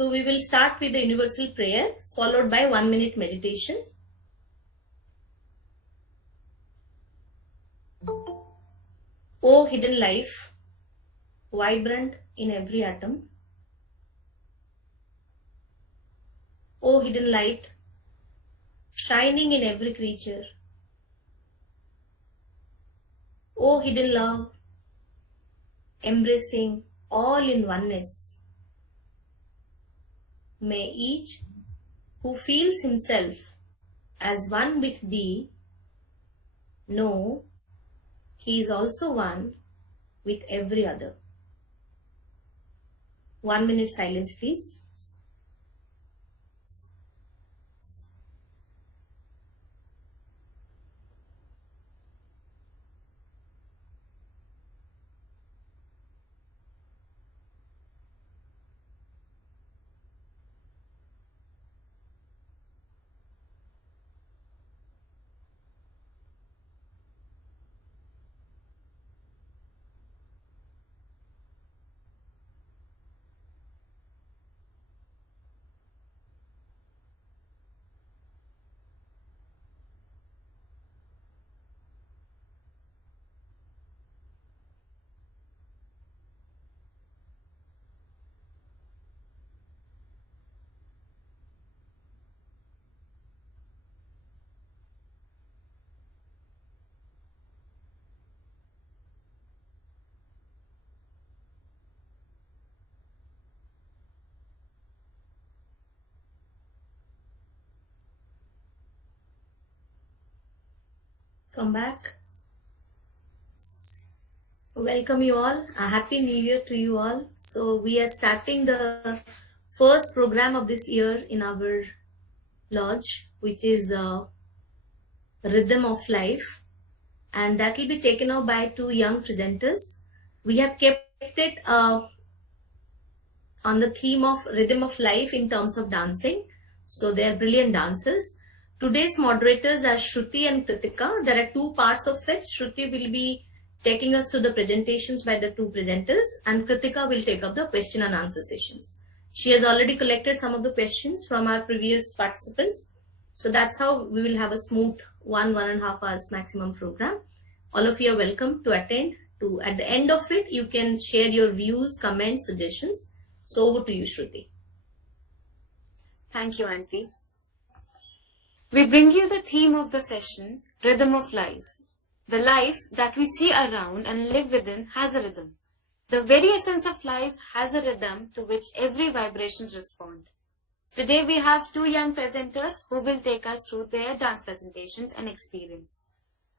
So we will start with the universal prayer followed by 1 minute meditation. O hidden life, vibrant in every atom. O hidden light, shining in every creature. O hidden love, embracing all in oneness. May each who feels himself as one with thee know he is also one with every other. 1 minute silence, please. Come back. Welcome you all. A happy new year to you all. So we are starting the first program of this year in our lodge, which is Rhythm of Life, and that will be taken up by two young presenters. We have kept it on the theme of Rhythm of Life in terms of dancing. So they are brilliant dancers. Today's moderators are Shruti and Kritika. There are two parts of it. Shruti will be taking us through the presentations by the two presenters, and Kritika will take up the question and answer sessions. She has already collected some of the questions from our previous participants. So that's how we will have a smooth 1.5 hours maximum program. All of you are welcome to attend. At the end of it, you can share your views, comments, suggestions. So over to you, Shruti. Thank you, Auntie. We bring you the theme of the session, Rhythm of Life. The life that we see around and live within has a rhythm. The very essence of life has a rhythm to which every vibrations respond. Today we have two young presenters who will take us through their dance presentations and experience.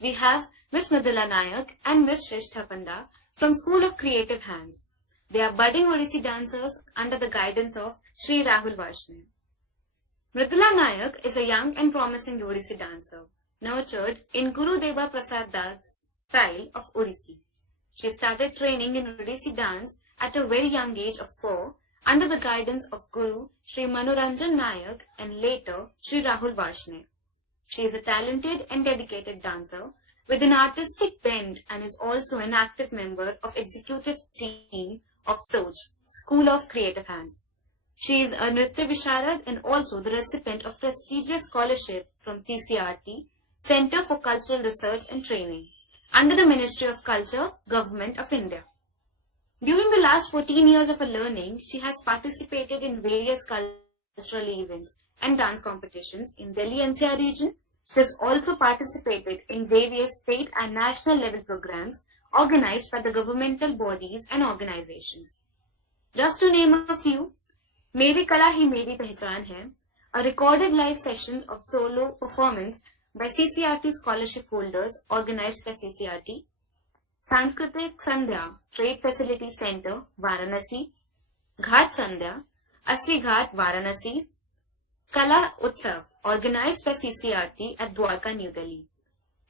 We have Ms. Mridula Nayak and Ms. Shrestha Panda from School of Creative Hands. They are budding Odissi dancers under the guidance of Sri Rahul Varshney. Mridula Nayak is a young and promising Odissi dancer, nurtured in Guru Deva Prasad Das style of Odissi. She started training in Odissi dance at a very young age of 4 under the guidance of Guru Sri Manoranjan Nayak and later Sri Rahul Varshney. She is a talented and dedicated dancer with an artistic bent and is also an active member of executive team of SOCH, School of Creative Hands. She is a Nritya Visharad and also the recipient of prestigious scholarship from CCRT, Center for Cultural Research and Training, under the Ministry of Culture, Government of India. During the last 14 years of her learning, she has participated in various cultural events and dance competitions in Delhi NCR region. She has also participated in various state and national level programs organized by the governmental bodies and organizations. Just to name a few, Meri Kala Hi Meri Pehchan Hai, a recorded live session of solo performance by CCRT scholarship holders organized by CCRT, Sanskritik Sandhya Trade Facility Center, Varanasi, Ghat Sandhya, Asli Ghat, Varanasi, Kala Utsav organized by CCRT at Dwarka, New Delhi,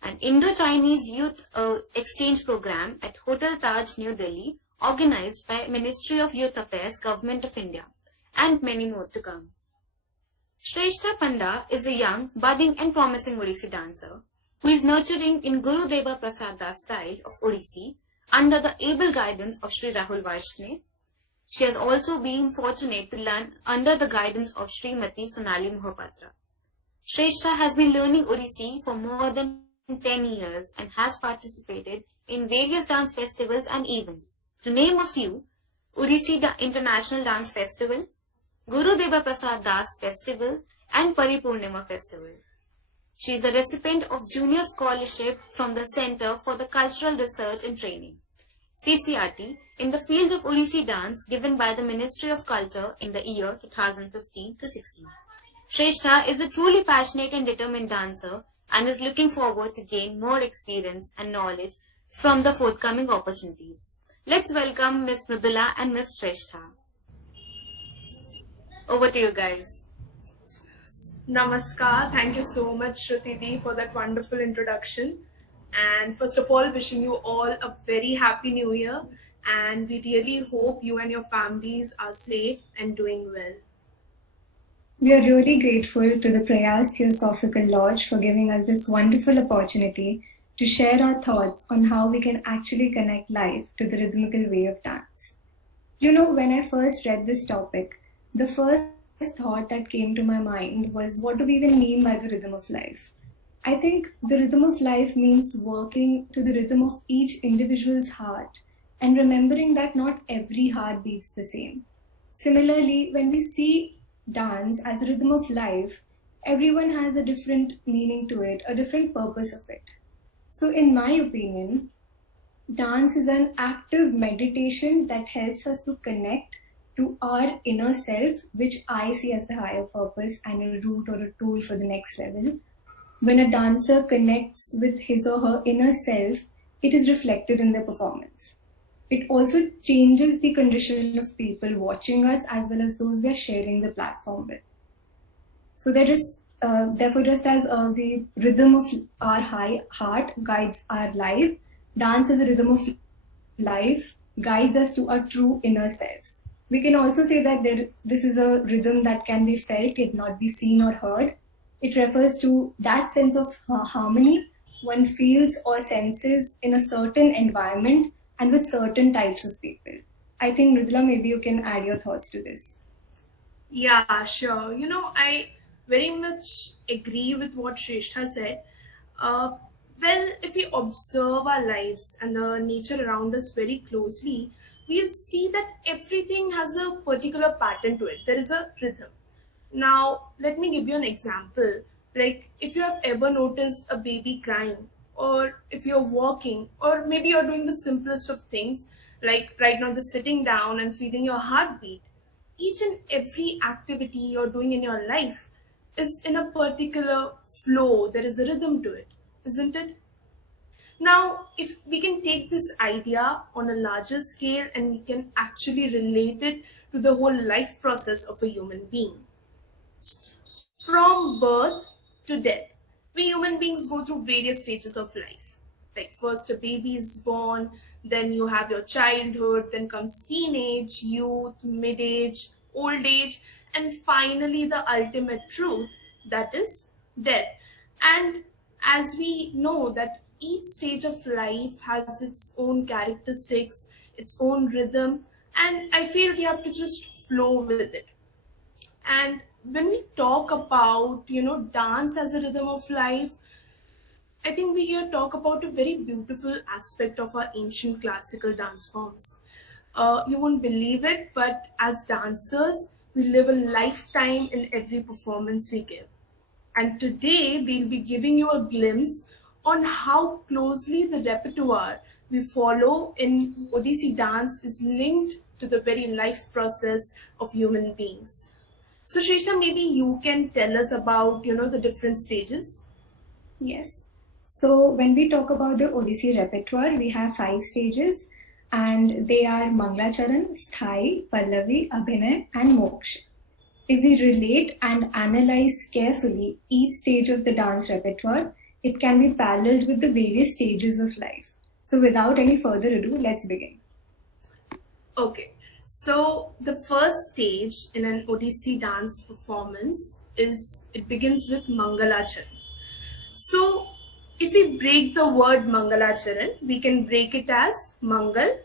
an Indo-Chinese Youth Exchange Program at Hotel Taj, New Delhi, organized by Ministry of Youth Affairs, Government of India, and many more to come. Shrestha Panda is a young, budding and promising Odissi dancer who is nurturing in Guru Deva Prasad Das style of Odissi under the able guidance of Sri Rahul Varshney. She has also been fortunate to learn under the guidance of Srimati Sonali Mohapatra. Shrestha has been learning Odissi for more than 10 years and has participated in various dance festivals and events. To name a few, Odissi International Dance Festival, Guru Deva Prasad Das Festival, and Paripurnima Festival. She is a recipient of Junior Scholarship from the Center for the Cultural Research and Training, CCRT, in the fields of Odissi dance given by the Ministry of Culture in the year 2015 to 16. Shrestha is a truly passionate and determined dancer and is looking forward to gain more experience and knowledge from the forthcoming opportunities. Let's welcome Ms. Mridula and Ms. Shrestha. Over to you guys. Namaskar. Thank you so much, Shruti, for that wonderful introduction. And first of all, wishing you all a very happy new year. And we really hope you and your families are safe and doing well. We are really grateful to the Prayas Theosophical Lodge for giving us this wonderful opportunity to share our thoughts on how we can actually connect life to the rhythmical way of dance. You know, when I first read this topic, the first thought that came to my mind was, what do we even mean by the rhythm of life? I think the rhythm of life means working to the rhythm of each individual's heart and remembering that not every heart beats the same. Similarly, when we see dance as a rhythm of life, everyone has a different meaning to it, a different purpose of it. So in my opinion, dance is an active meditation that helps us to connect to our inner self, which I see as the higher purpose and a route or a tool for the next level. When a dancer connects with his or her inner self, it is reflected in their performance. It also changes the condition of people watching us as well as those we are sharing the platform with. So there is, therefore, just as the rhythm of our heart guides our life, dance as a rhythm of life guides us to our true inner self. We can also say that this is a rhythm that can be felt yet not be seen or heard. It refers to that sense of harmony one feels or senses in a certain environment and with certain types of people. I think, Mridula, maybe you can add your thoughts to this. Yeah, sure. You know, I very much agree with what Shrestha said. Well, if we observe our lives and the nature around us very closely, we'll see that everything has a particular pattern to it. There is a rhythm. Now, let me give you an example. Like, if you have ever noticed a baby crying, or if you're walking, or maybe you're doing the simplest of things, like right now just sitting down and feeling your heartbeat, each and every activity you're doing in your life is in a particular flow. There is a rhythm to it, isn't it? Now, if we can take this idea on a larger scale and we can actually relate it to the whole life process of a human being. From birth to death, we human beings go through various stages of life. Like first a baby is born, then you have your childhood, then comes teenage, youth, mid-age, old age, and finally the ultimate truth, that is death. And as we know that each stage of life has its own characteristics, its own rhythm, and I feel we have to just flow with it. And when we talk about, dance as a rhythm of life, I think we here talk about a very beautiful aspect of our ancient classical dance forms. You won't believe it, but as dancers, we live a lifetime in every performance we give. And today, we'll be giving you a glimpse on how closely the repertoire we follow in Odissi dance is linked to the very life process of human beings. So Shrestha, maybe you can tell us about, the different stages. Yes. So when we talk about the Odissi repertoire, we have 5 stages and they are Mangalacharan, Sthai, Pallavi, Abhinay and Moksha. If we relate and analyze carefully each stage of the dance repertoire, it can be paralleled with the various stages of life. So without any further ado, let's begin. Okay. So the first stage in an Odissi dance performance it begins with Mangalacharan. So if we break the word Mangalacharan, we can break it as Mangal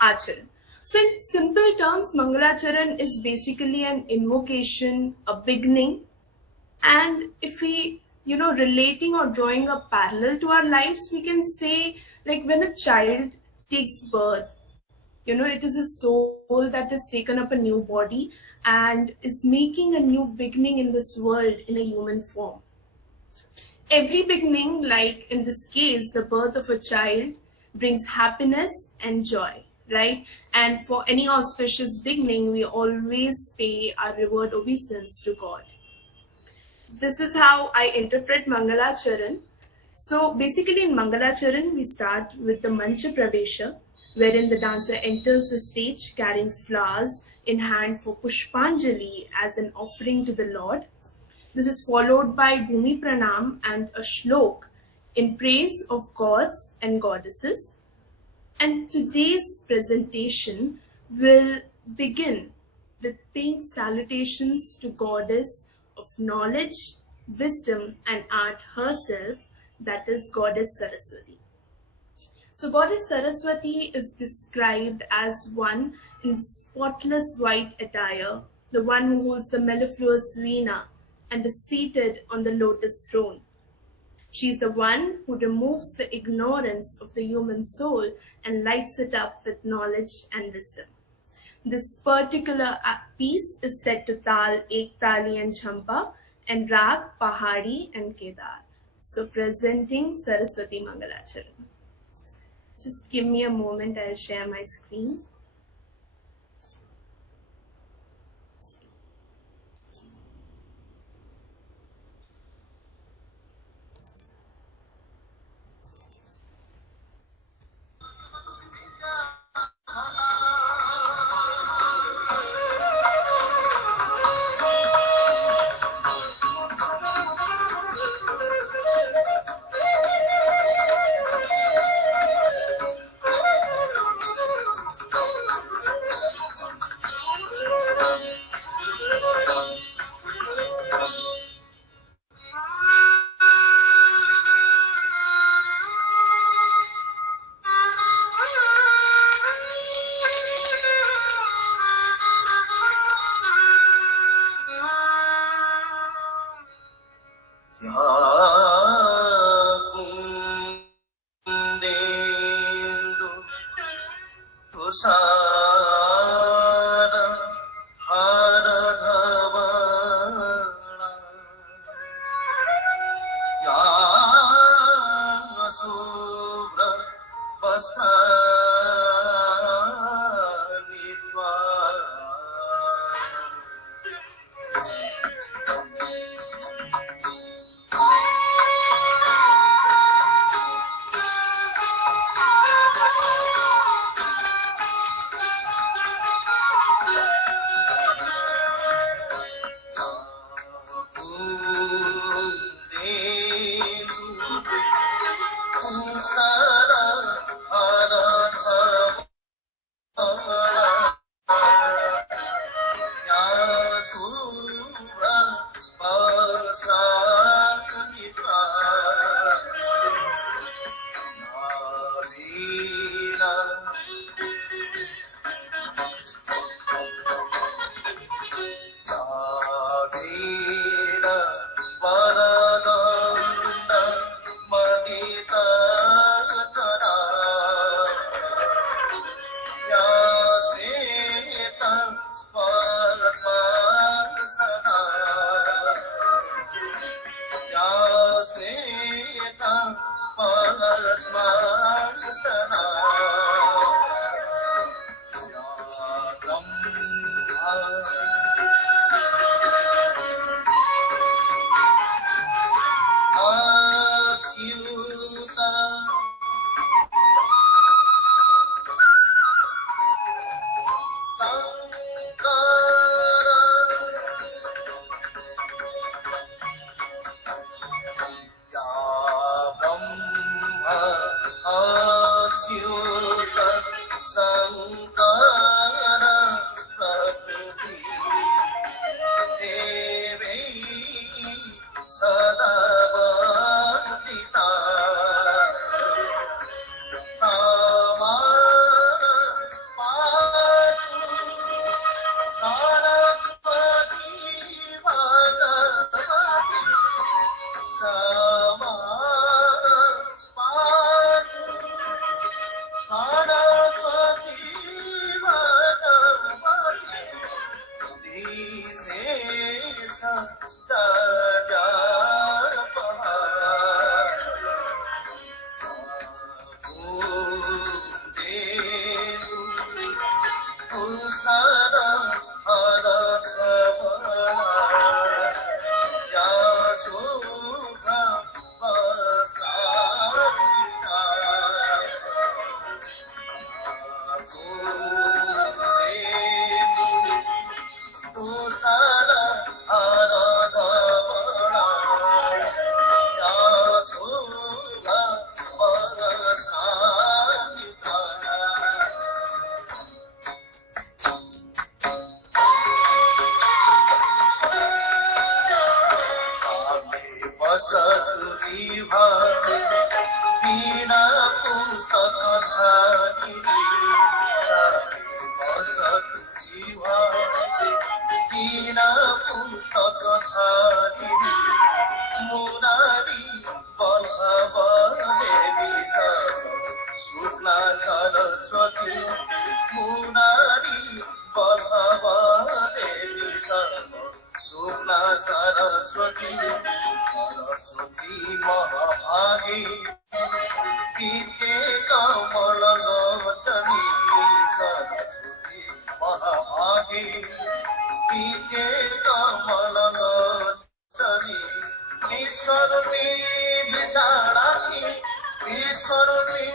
Acharan. So in simple terms, Mangalacharan is basically an invocation, a beginning, and if we, relating or drawing a parallel to our lives, we can say like when a child takes birth, it is a soul that has taken up a new body and is making a new beginning in this world in a human form. Every beginning, like in this case, the birth of a child, brings happiness and joy, right? And for any auspicious beginning, we always pay our reward obeisance to God. This is how I interpret Mangalacharan. So basically in Mangalacharan, we start with the Mancha Pravesha, wherein the dancer enters the stage carrying flowers in hand for Pushpanjali as an offering to the Lord. This is followed by Bhumi Pranam and a shlok in praise of gods and goddesses. And today's presentation will begin with paying salutations to Goddess of knowledge, wisdom, and art herself, that is Goddess Saraswati. So Goddess Saraswati is described as one in spotless white attire, the one who holds the mellifluous veena and is seated on the lotus throne. She is the one who removes the ignorance of the human soul and lights it up with knowledge and wisdom. This particular piece is set to Tal, Ek Tali and Champa and Rag, Pahadi and Kedar. So presenting Saraswati Mangalacharan. Just give me a moment, I'll share my screen. सर्व सुखना सरस्वती सरस्वती महाभागी पीते कमल लोचनी सरस्वती महाभागी पीते कमल लोचनी विश्वरूपी विशालाक्षी विश्वरूपी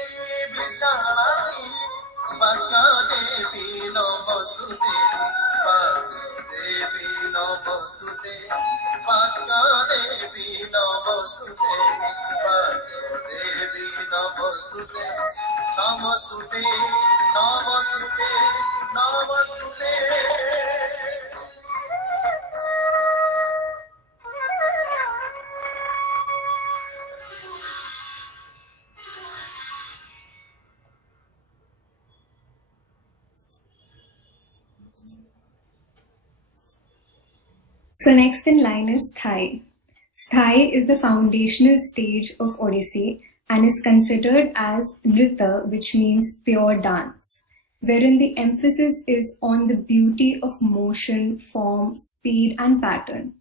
विशालाक्षी पाका देवी नमस्तुते पाका देवी नमस्तुते पाका देवी नमस्तुते पाका देवी नमस्तुते नमस्तुते नमस्तुते नमस्तुते So next in line is Sthai. Sthai is the foundational stage of Odissi and is considered as Nrita, which means pure dance, wherein the emphasis is on the beauty of motion, form, speed and pattern.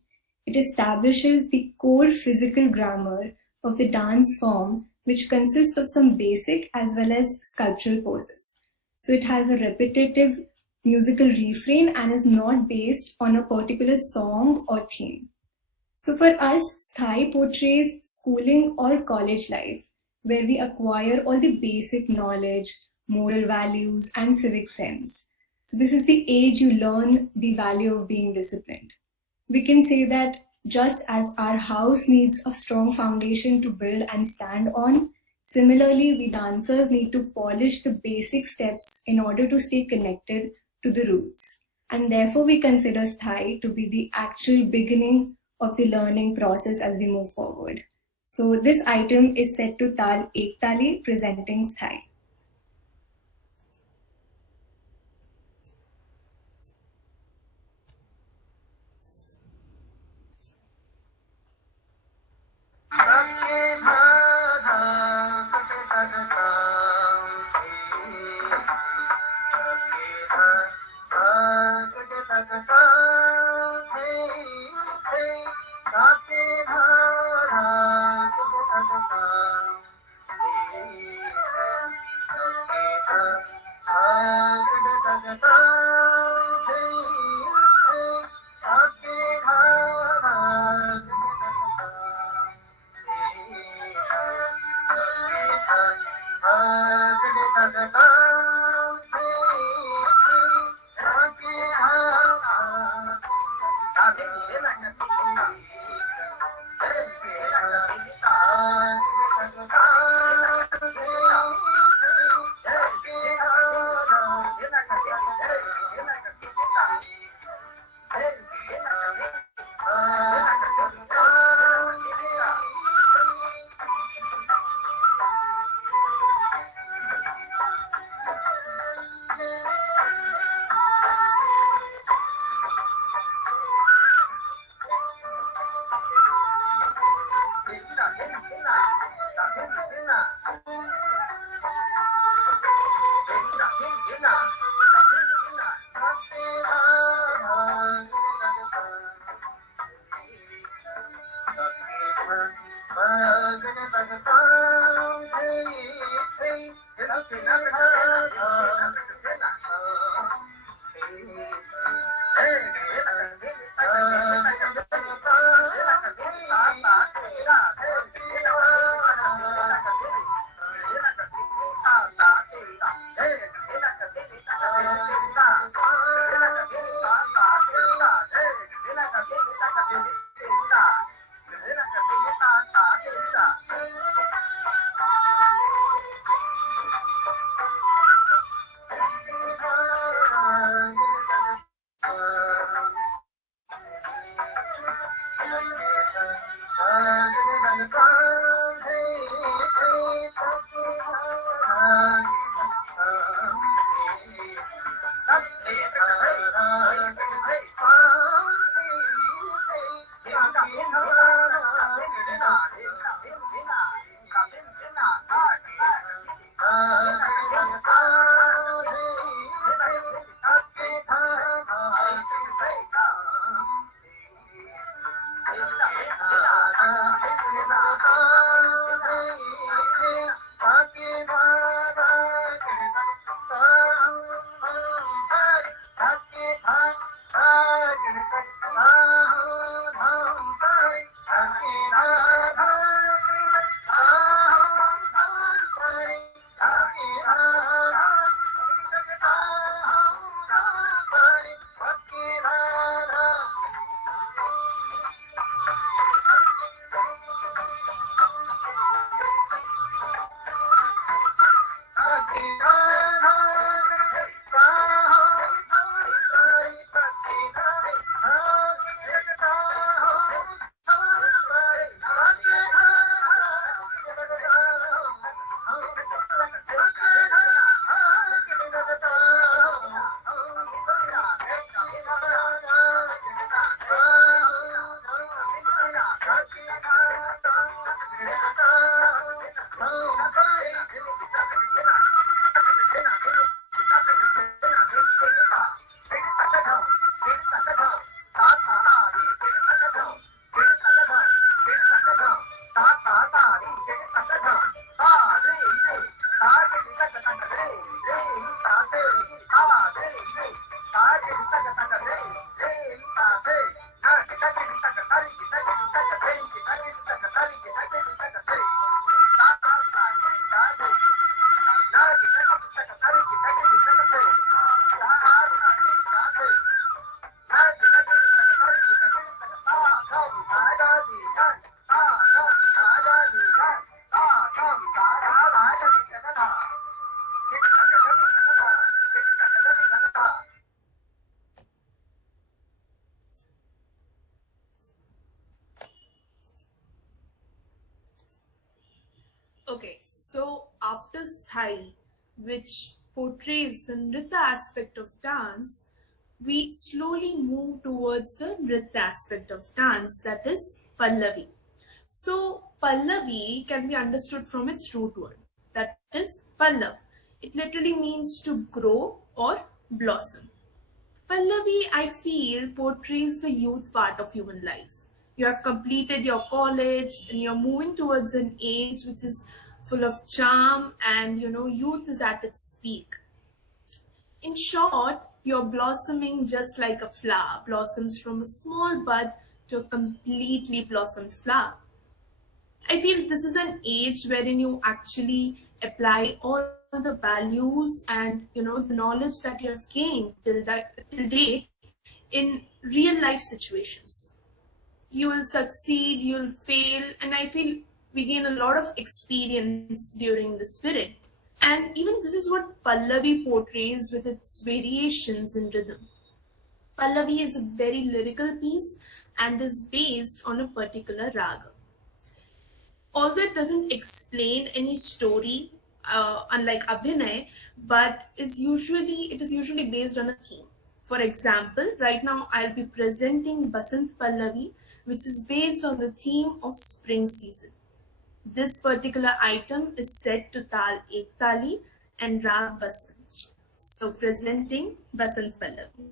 It establishes the core physical grammar of the dance form, which consists of some basic as well as sculptural poses. So it has a repetitive musical refrain and is not based on a particular song or theme. So for us, Sthai portrays schooling or college life, where we acquire all the basic knowledge, moral values, and civic sense. So this is the age you learn the value of being disciplined. We can say that just as our house needs a strong foundation to build and stand on, similarly, we dancers need to polish the basic steps in order to stay connected to the roots. And therefore, we consider Sthai to be the actual beginning of the learning process as we move forward. So this item is set to Tal Ek Tali, presenting Sthai. Okay, so after Sthai, which portrays the Nritya aspect of dance, we slowly move towards the Nritya aspect of dance, that is Pallavi. So Pallavi can be understood from its root word, that is Pallav. It literally means to grow or blossom. Pallavi, I feel, portrays the youth part of human life. You have completed your college and you're moving towards an age which is full of charm, and youth is at its peak. In short, you're blossoming just like a flower blossoms from a small bud to a completely blossomed flower. I feel this is an age wherein you actually apply all the values and the knowledge that you have gained till date in real life situations. You will succeed, you'll fail, and I feel we gain a lot of experience during this period. And even this is what Pallavi portrays with its variations in rhythm. Pallavi is a very lyrical piece and is based on a particular raga. Although it doesn't explain any story, unlike Abhinay, but it is usually based on a theme. For example, right now I'll be presenting Basant Pallavi, which is based on the theme of spring season. This particular item is set to Tal Ektali and Rag Basant. So presenting Basant Pallavi.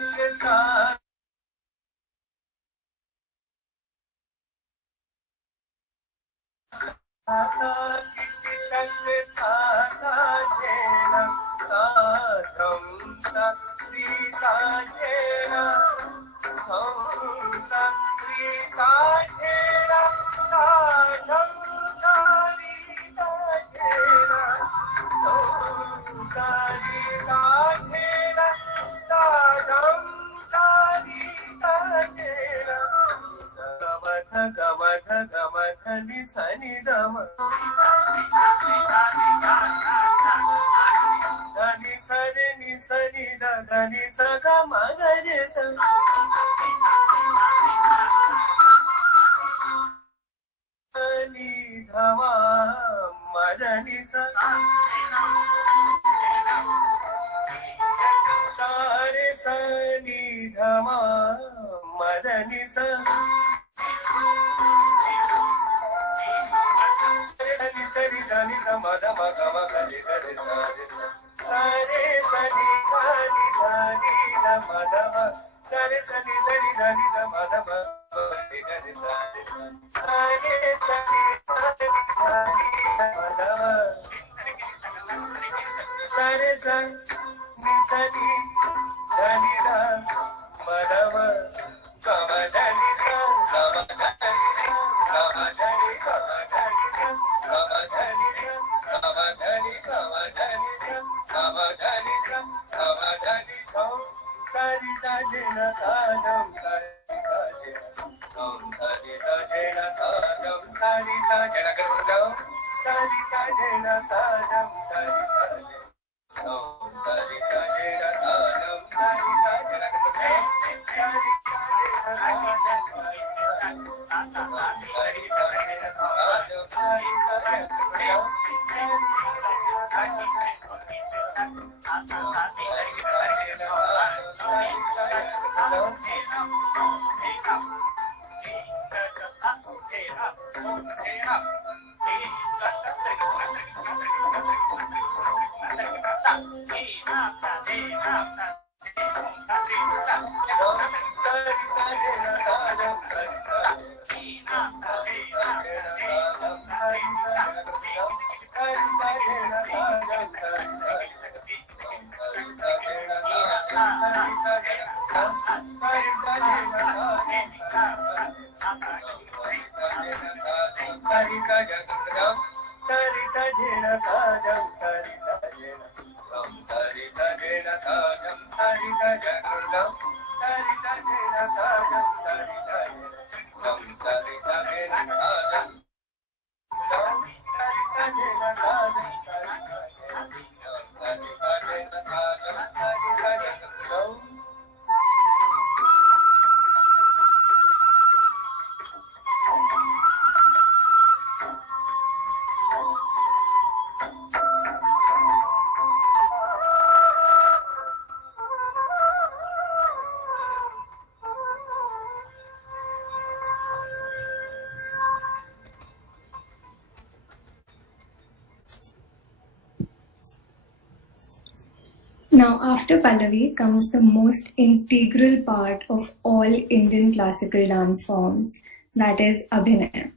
तक था Now, after Pallavi comes the most integral part of all Indian classical dance forms, that is Abhinay.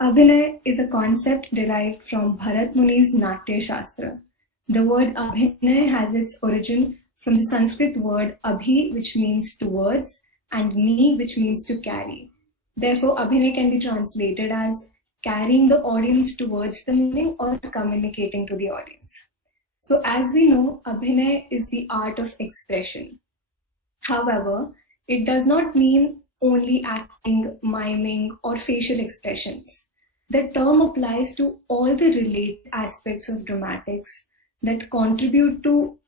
Abhinay is a concept derived from Bharat Muni's Natya Shastra. The word Abhinay has its origin from the Sanskrit word Abhi, which means towards, and Ni, which means to carry. Therefore, Abhinay can be translated as carrying the audience towards the meaning or communicating to the audience. So as we know, Abhinay is the art of expression. However, it does not mean only acting, miming, or facial expressions. The term applies to all the related aspects of dramatics that contribute to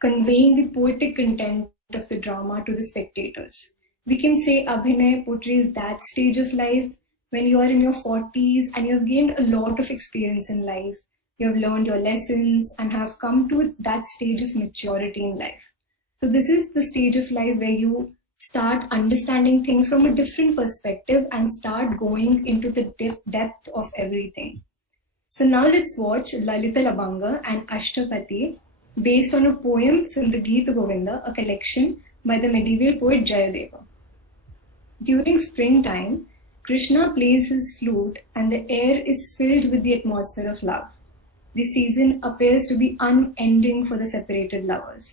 conveying the poetic content of the drama to the spectators. We can say Abhinay portrays that stage of life when you are in your 40s and you have gained a lot of experience in life. You have learned your lessons and have come to that stage of maturity in life. So this is the stage of life where you start understanding things from a different perspective and start going into the depth of everything. So now let's watch Lalita Labanga and Ashtapati based on a poem from the Geeta Govinda, a collection by the medieval poet Jayadeva. During springtime, Krishna plays his flute and the air is filled with the atmosphere of love. The season appears to be unending for the separated lovers.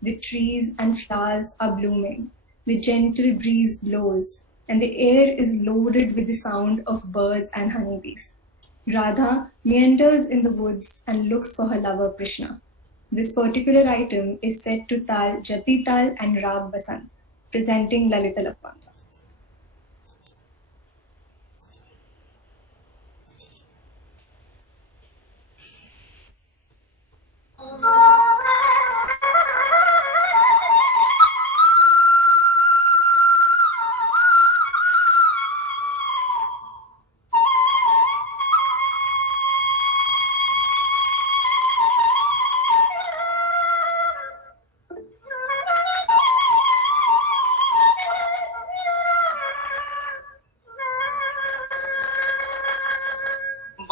The trees and flowers are blooming, the gentle breeze blows, and the air is loaded with the sound of birds and honeybees. Radha meanders in the woods and looks for her lover Krishna. This particular item is set to Tal Jati Tal and Rag Basant, presenting Lalita Lapanga.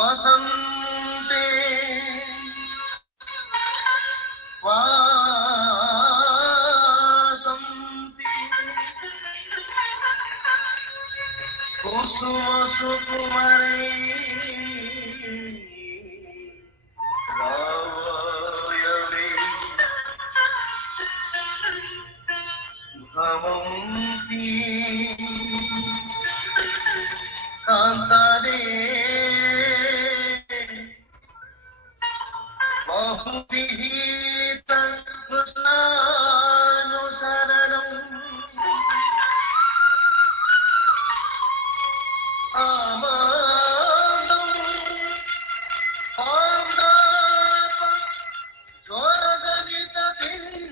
बसंते वासंती कुसुम सुकुमारी रावयवे भवन्ति कान्तारे बहुविहित कृष्णानुसरणम् आमादम् आम्राप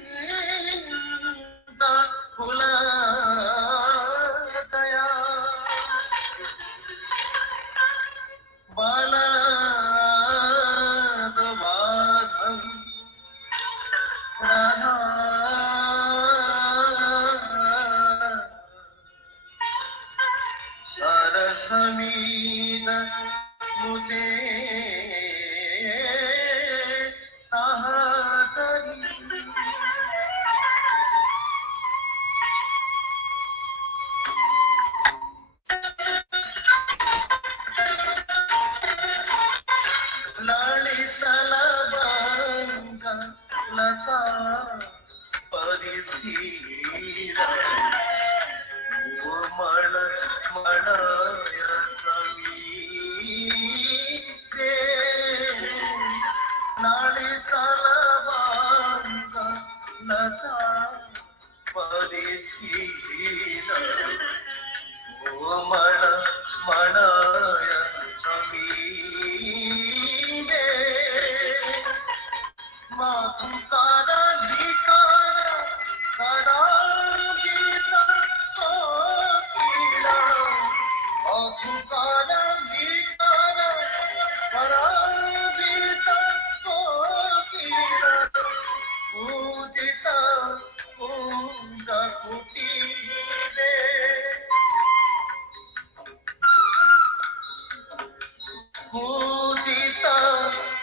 ज्वरजनितचिन्त कुलतया बालादवाधम् राधा सरसमीन मुते सहचरी ललितलवंग लता परिशीला कोमल मणय समीरे ललितलवंग लता परिशीला कोमल मणय समीरे मधुकर विकार कराजित कोकिला मधुकर विकार कराजित कोकिला पूजित पूज कुटीरे पूजित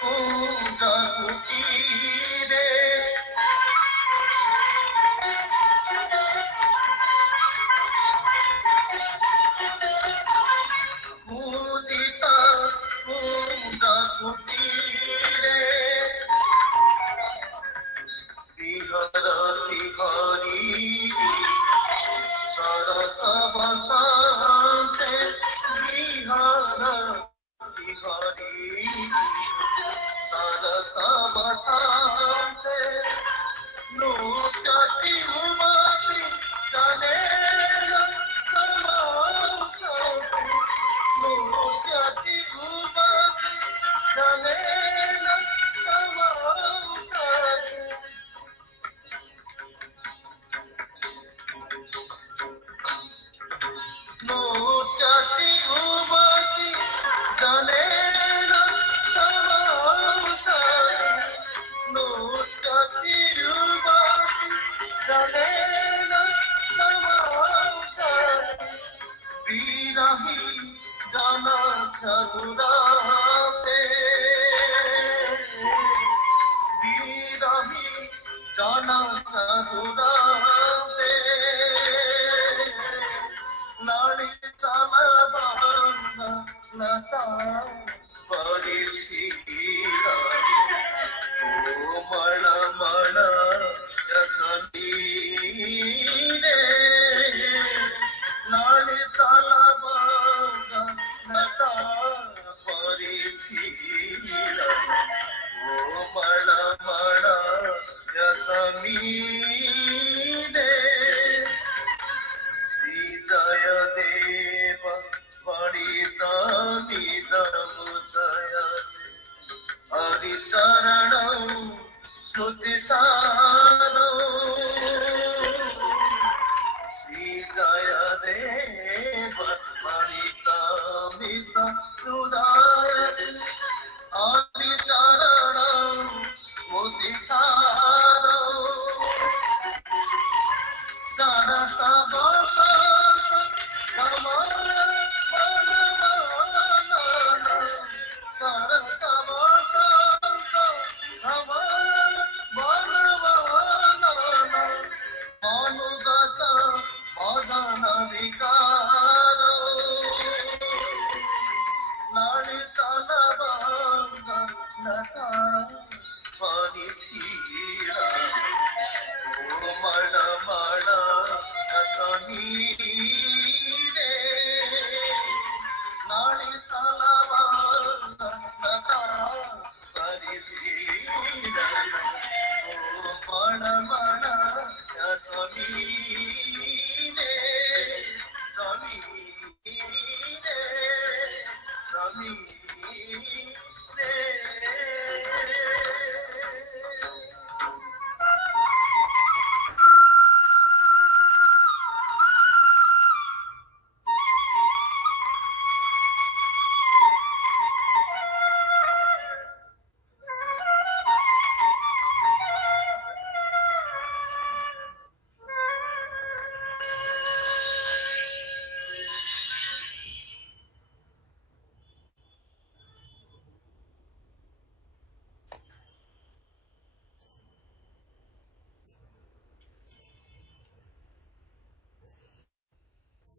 पूज कुटीरे पूजित पूज कुटीरे विहरति हरि सरस बसन्ते विहरति हरि सरस बसन्ते नृत्यति उमापि जनेन समासते नृत्यति उमापि जनेन समासते नृत्यति उमापि जनेन समासते नृत्यति उमापि जनेन समासते विरहि जन चतुरासे विरहि जन चतुरासे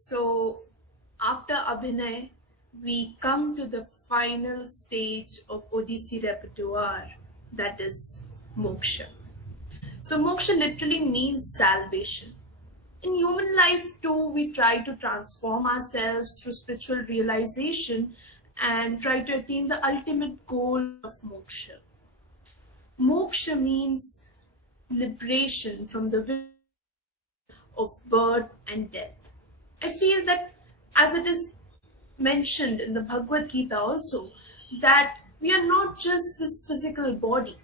So, after Abhinay, we come to the final stage of Odyssey repertoire, that is moksha. So, moksha literally means salvation. In human life, too, we try to transform ourselves through spiritual realization and try to attain the ultimate goal of moksha. Moksha means liberation from the of birth and death. I feel that, as it is mentioned in the Bhagavad Gita also, that we are not just this physical body.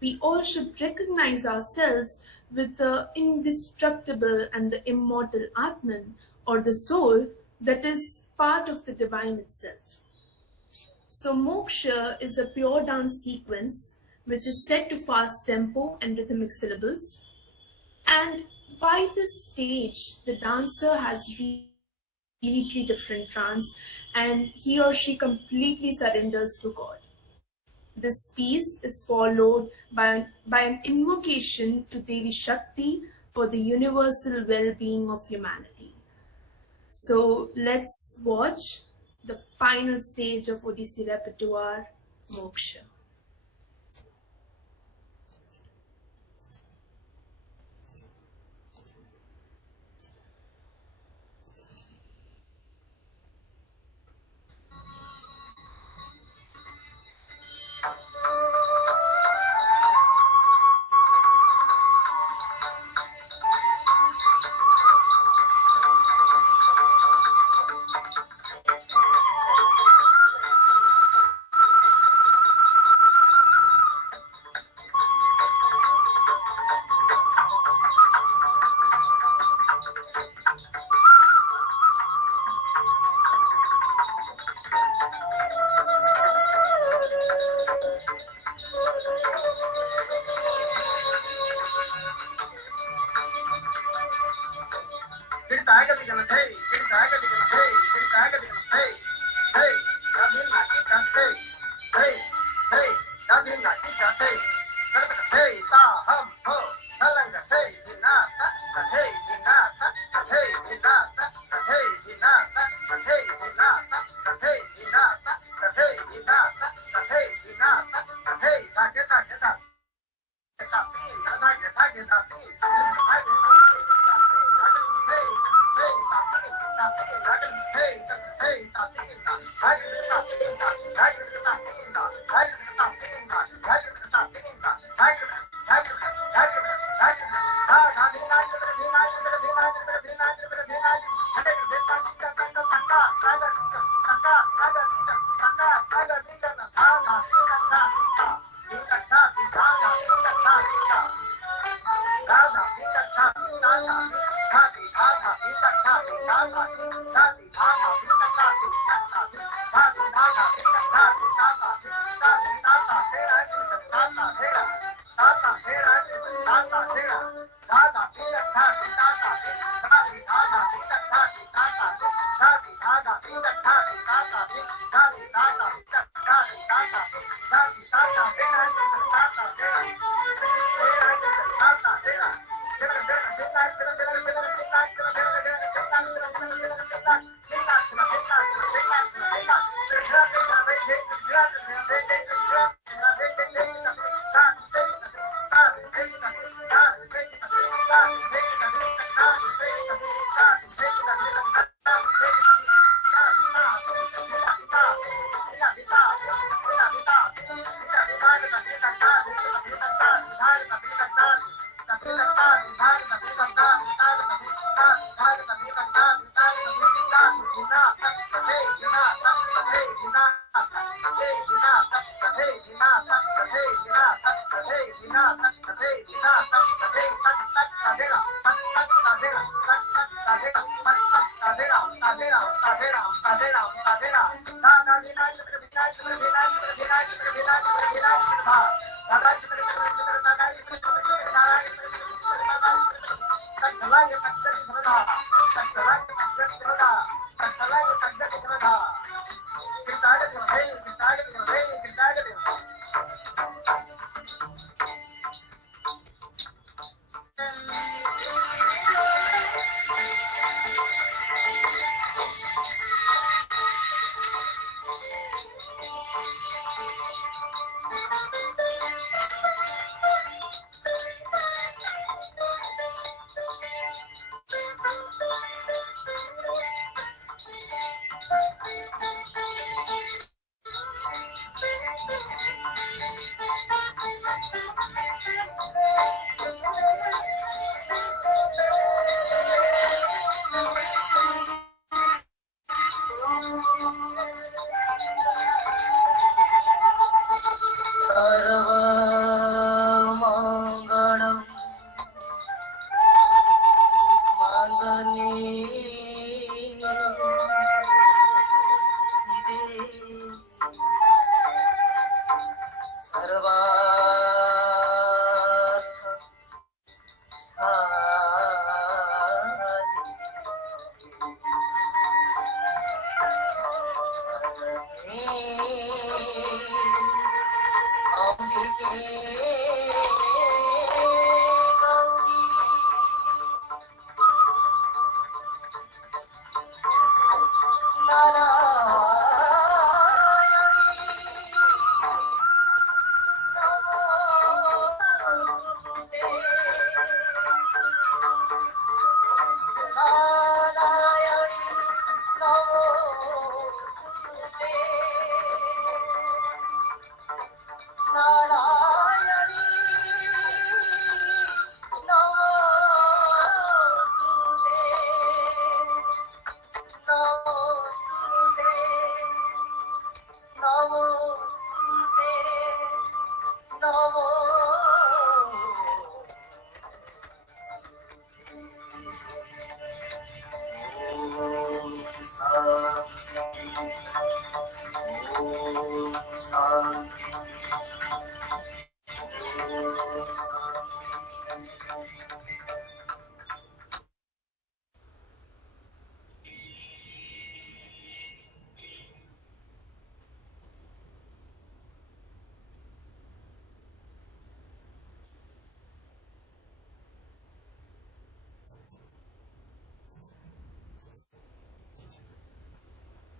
We all should recognize ourselves with the indestructible and the immortal Atman, or the soul that is part of the divine itself. So moksha is a pure dance sequence which is set to fast tempo and rhythmic syllables. And by this stage, the dancer has completely different trance and he or she completely surrenders to God. This piece is followed by an invocation to Devi Shakti for the universal well-being of humanity. So let's watch the final stage of Odyssey repertoire, Moksha. सर्वमङ्गलं माङ्गल्ये शिवे सर्वार्थ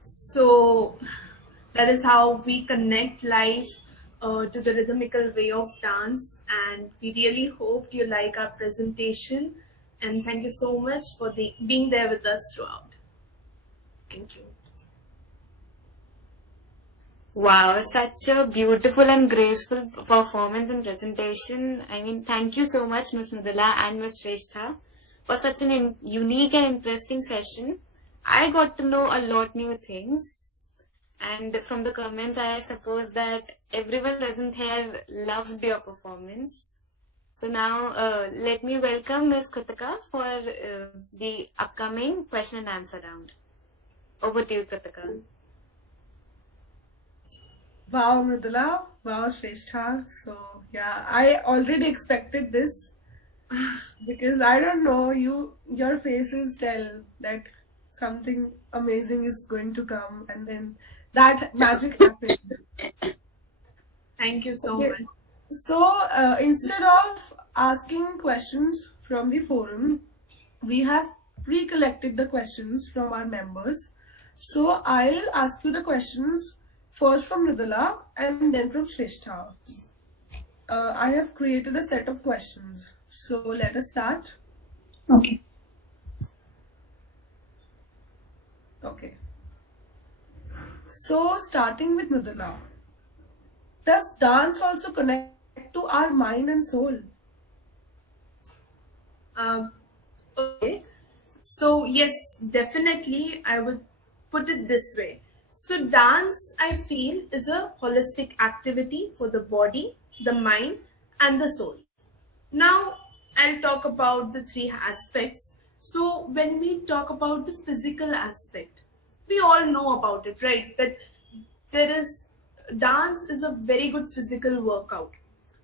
So that is how we connect life to the rhythmical way of dance, and we really hope you like our presentation, and thank you so much for being there with us throughout. Thank you. Wow, such a beautiful and graceful performance and presentation. I mean, thank you so much, Ms. Mridula and Ms. Shrestha, for such an unique and interesting session. I got to know a lot new things, and from the comments, I suppose that everyone present here loved your performance. So now, let me welcome Ms. Kritika for the upcoming question and answer round. Over to you, Kritika. Wow, Mridula. Wow, Shrestha. So, yeah, I already expected this because I don't know, your faces tell that something amazing is going to come, and then that magic happens. Thank you so Okay. much. So instead of asking questions from the forum, we have pre-collected the questions from our members. So I'll ask you the questions first from Nidala and then from Shrestha. I have created a set of questions. So let us start. Okay. Okay. So starting with Nidala. Does dance also connect to our mind and soul? Okay. So yes, definitely I would put it this way. So dance, I feel, is a holistic activity for the body, the mind, and the soul. Now I'll talk about the three aspects. So when we talk about the physical aspect, we all know about it, right? That there is dance is a very good physical workout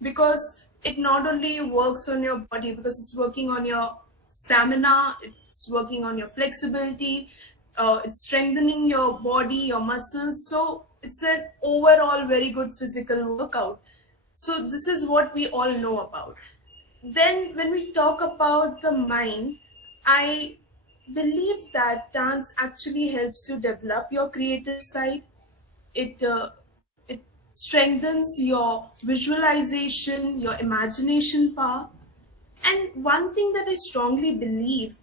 because it not only works on your body because it's working on your stamina, it's working on your flexibility, it's strengthening your body, your muscles. So it's an overall very good physical workout. So this is what we all know about. Then when we talk about the mind, I believe that dance actually helps you develop your creative side. It strengthens your visualization, your imagination power. And one thing that I strongly believe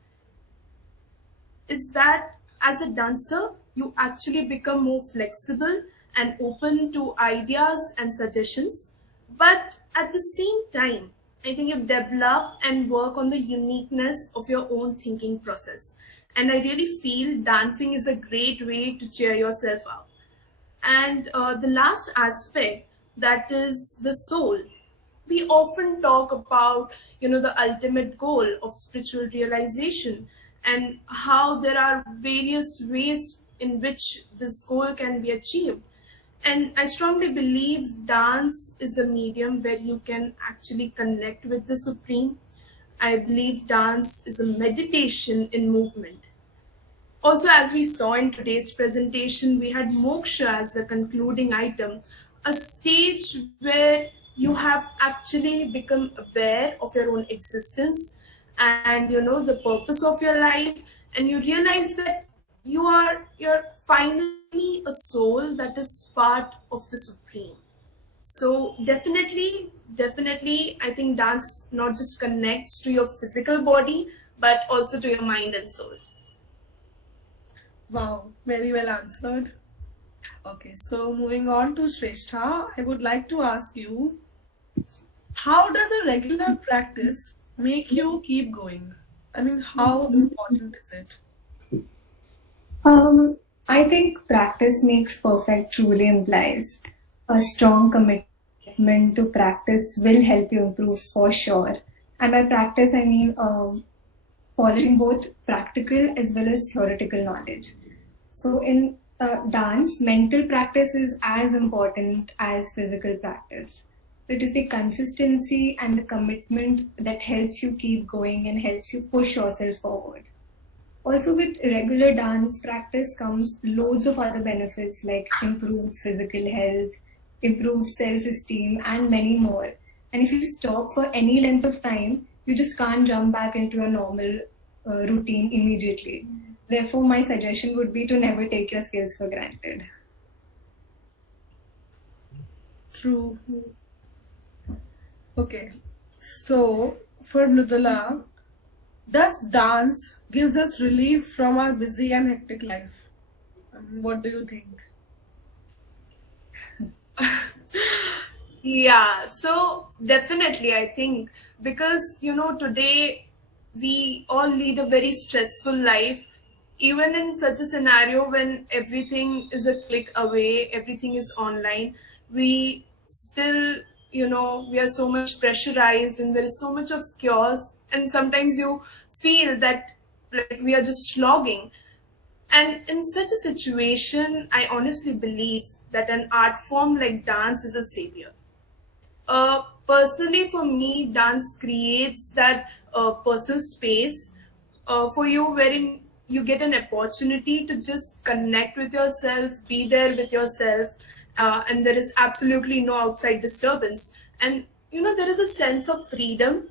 is that as a dancer, you actually become more flexible and open to ideas and suggestions. But at the same time, I think you develop and work on the uniqueness of your own thinking process. And I really feel dancing is a great way to cheer yourself up. And the last aspect, that is the soul. We often talk about, the ultimate goal of spiritual realization and how there are various ways in which this goal can be achieved. And I strongly believe dance is a medium where you can actually connect with the Supreme. I believe dance is a meditation in movement. Also, as we saw in today's presentation, we had moksha as the concluding item, a stage where you have actually become aware of your own existence and the purpose of your life, and you realize that you're finally a soul that is part of the Supreme. So definitely, I think dance not just connects to your physical body, but also to your mind and soul. Wow, very well answered. Okay, so moving on to Shrestha, I would like to ask you, how does a regular practice make you keep going? I mean, how important is it? I think practice makes perfect truly implies a strong commitment to practice will help you improve for sure. And by practice, I mean polishing both practical as well as theoretical knowledge. So in dance, mental practice is as important as physical practice. It is the consistency and the commitment that helps you keep going and helps you push yourself forward. Also, with regular dance practice comes loads of other benefits like improved physical health, improved self-esteem, and many more. And if you stop for any length of time, you just can't jump back into a normal routine immediately. Therefore, my suggestion would be to never take your skills for granted. True. Okay, so for Nudala, does dance gives us relief from our busy and hectic life? What do you think? Yeah, so definitely, I think because today we all lead a very stressful life, even in such a scenario when everything is a click away, everything is online, we still, we are so much pressurized and there is so much of chaos, and sometimes you feel that like we are just slogging. And in such a situation, I honestly believe that an art form like dance is a savior. Personally, for me, dance creates that personal space for you wherein you get an opportunity to just connect with yourself, be there with yourself, and there is absolutely no outside disturbance. And there is a sense of freedom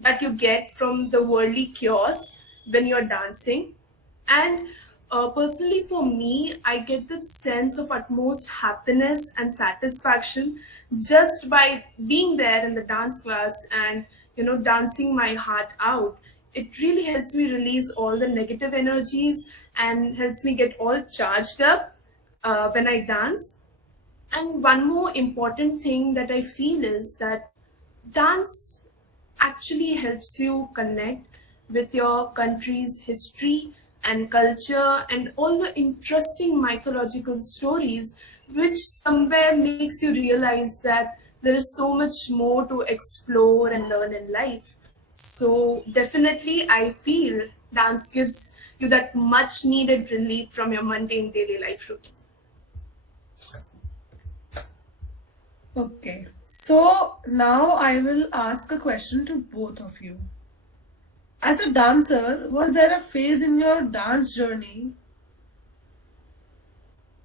that you get from the worldly chaos when you're dancing. And personally, for me, I get that sense of utmost happiness and satisfaction just by being there in the dance class and dancing my heart out. It really helps me release all the negative energies and helps me get all charged up when I dance. And one more important thing that I feel is that dance actually helps you connect with your country's history and culture and all the interesting mythological stories, which somewhere makes you realize that there is so much more to explore and learn in life. So definitely I feel dance gives you that much needed relief from your mundane daily life routine. Okay, so now I will ask a question to both of you. As a dancer, was there a phase in your dance journey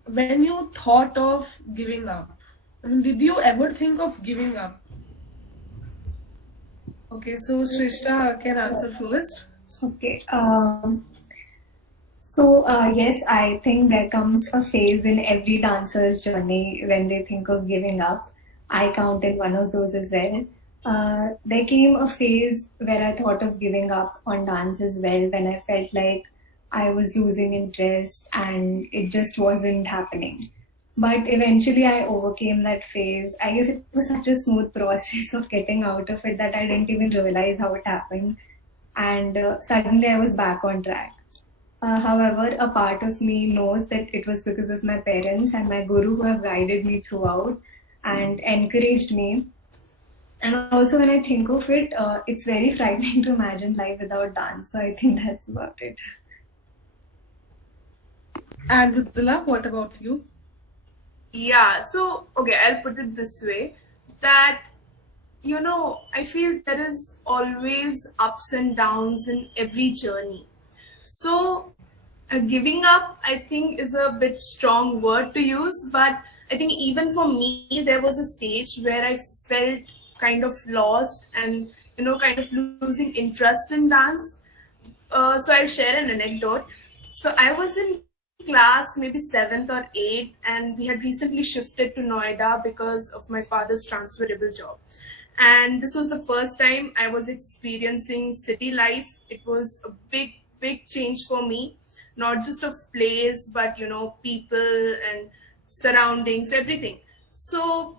when you thought of giving up? I mean, did you ever think of giving up? Okay, so Shrishta can answer first. Okay. Yes, I think there comes a phase in every dancer's journey when they think of giving up. I count in one of those as well. There came a phase where I thought of giving up on dance as well, when I felt like I was losing interest and it just wasn't happening. But eventually I overcame that phase. I guess it was such a smooth process of getting out of it that I didn't even realize how it happened. And suddenly I was back on track. However, a part of me knows that it was because of my parents and my guru who have guided me throughout and encouraged me. And also, when I think of it, it's very frightening to imagine life without dance. So I think that's about it. And Ruttula, what about you? Yeah, so okay, I'll put it this way that I feel there is always ups and downs in every journey. So giving up, I think, is a bit strong word to use, but I think even for me, there was a stage where I felt kind of lost and kind of losing interest in dance. So I'll share an anecdote. So I was in class maybe 7th or 8th, and we had recently shifted to Noida because of my father's transferable job. And this was the first time I was experiencing city life. It was a big change for me, not just of place, but people and surroundings, everything. So,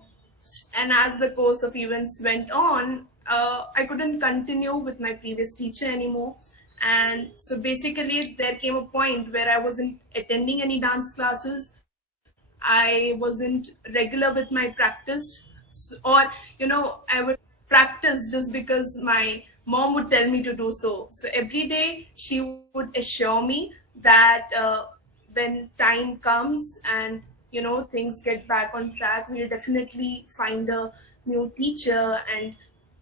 and as the course of events went on, I couldn't continue with my previous teacher anymore. And so basically there came a point where I wasn't attending any dance classes. I wasn't regular with my practice, or I would practice just because my mom would tell me to do so. So every day she would assure me that when time comes and things get back on track, we'll definitely find a new teacher and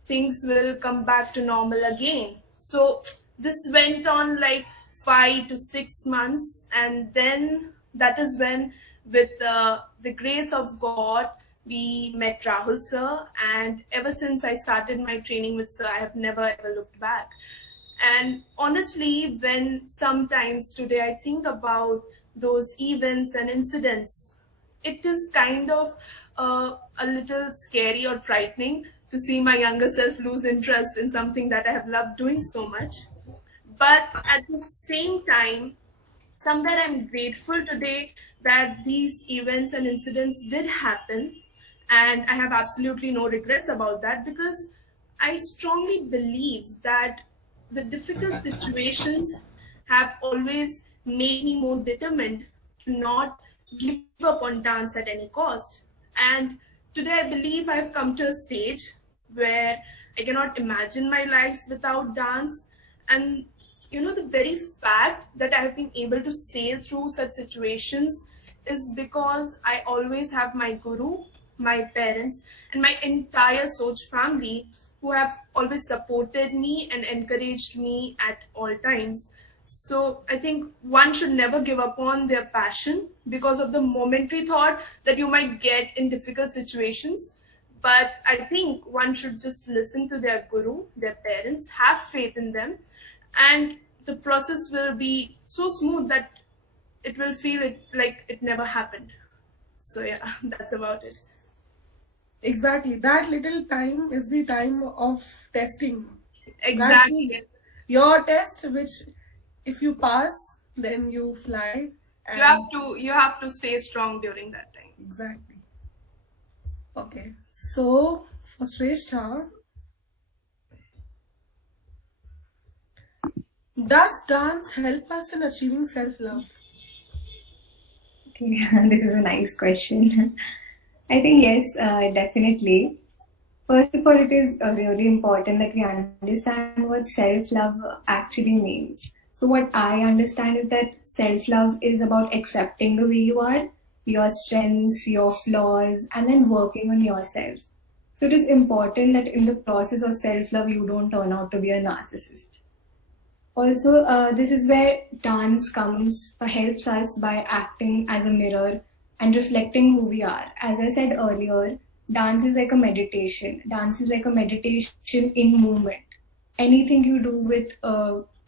things will come back to normal again. So this went on like 5 to 6 months, and then that is when, with the grace of God, we met Rahul sir, and ever since I started my training with sir, I have never ever looked back. And honestly, when sometimes today I think about those events and incidents, it is kind of a little scary or frightening to see my younger self lose interest in something that I have loved doing so much. But at the same time, somewhere I'm grateful today that these events and incidents did happen, and I have absolutely no regrets about that, because I strongly believe that the difficult situations have always made me more determined to not give up on dance at any cost. And today I believe I've come to a stage where I cannot imagine my life without dance. And the very fact that I've been able to sail through such situations is because I always have my guru, my parents, and my entire Soch family who have always supported me and encouraged me at all times. So I think one should never give up on their passion because of the momentary thought that you might get in difficult situations. But I think one should just listen to their guru, their parents, have faith in them, and the process will be so smooth that it will feel like it never happened. So yeah, that's about it. Exactly. That little time is the time of testing. Exactly. That is your test, which if you pass, then you fly. And You have to stay strong during that time. exactly. Okay. So for Shrestha, does dance help us in achieving self-love? Okay, this is a nice question. I think yes, definitely. First of all, it is really important that we understand what self-love actually means. So what I understand is that self-love is about accepting the way you are, your strengths, your flaws, and then working on yourself. So it is important that in the process of self-love, you don't turn out to be a narcissist. Also, this is where dance helps us by acting as a mirror and reflecting who we are. As I said earlier, dance is like a meditation. Dance is like a meditation in movement. Anything you do with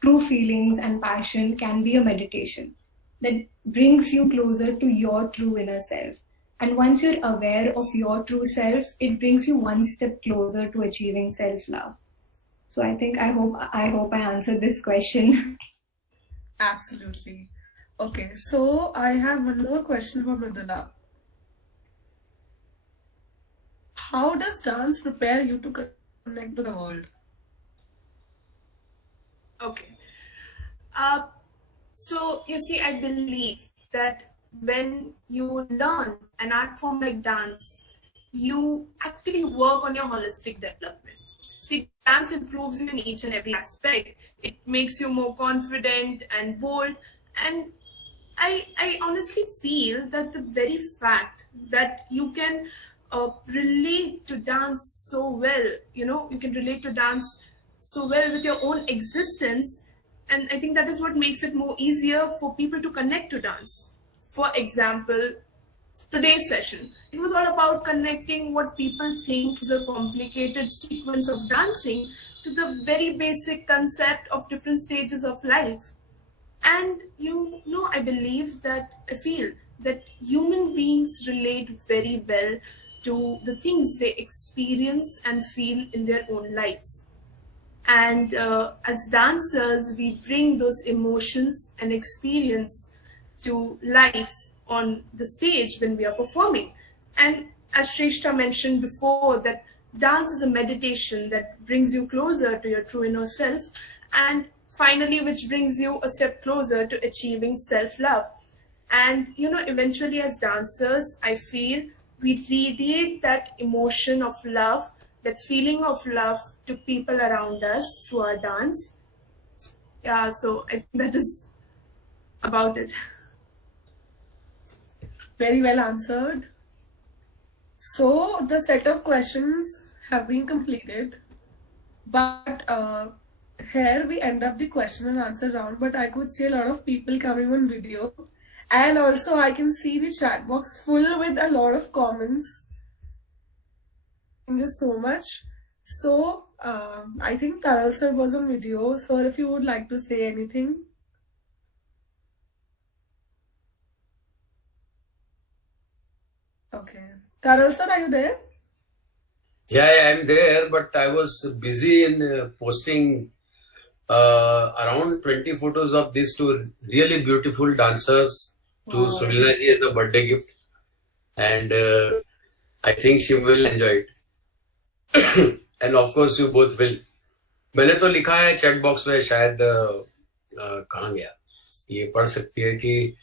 true feelings and passion can be a meditation that brings you closer to your true inner self. And once you're aware of your true self, it brings you one step closer to achieving self-love. So I hope I answered this question. Absolutely. Okay, so I have one more question for Mridula. How does dance prepare you to connect to the world? Okay. So you see, I believe that when you learn an art form like dance, you actually work on your holistic development. See, dance improves you in each and every aspect. It makes you more confident and bold. And I honestly feel that the very fact that you can relate to dance so well, you can relate to dance so well with your own existence. And I think that is what makes it more easier for people to connect to dance. For example, today's session, it was all about connecting what people think is a complicated sequence of dancing to the very basic concept of different stages of life. And I feel that human beings relate very well to the things they experience and feel in their own lives. And as dancers, we bring those emotions and experience to life on the stage when we are performing. And as Shrestha mentioned before, that dance is a meditation that brings you closer to your true inner self, and finally, which brings you a step closer to achieving self-love. And eventually as dancers, I feel we radiate that emotion of love, that feeling of love to people around us through our dance. Yeah, so I think that is about it. Very well answered. So the set of questions have been completed, but here we end up the question and answer round. But I could see a lot of people coming on video, and also I can see the chat box full with a lot of comments. Thank you so much. So I think Taral sir was on video. So if you would like to say anything. Okay. Taral sir, are you there? Yeah, I'm there, but I was busy in posting around 20 photos of these two really beautiful dancers to Sulina ji as a birthday gift, and I think she will enjoy it. And of course you both will. मैंने तो लिखा है chat box में, शायद कहाँ गया, ये पढ़ सकती है कि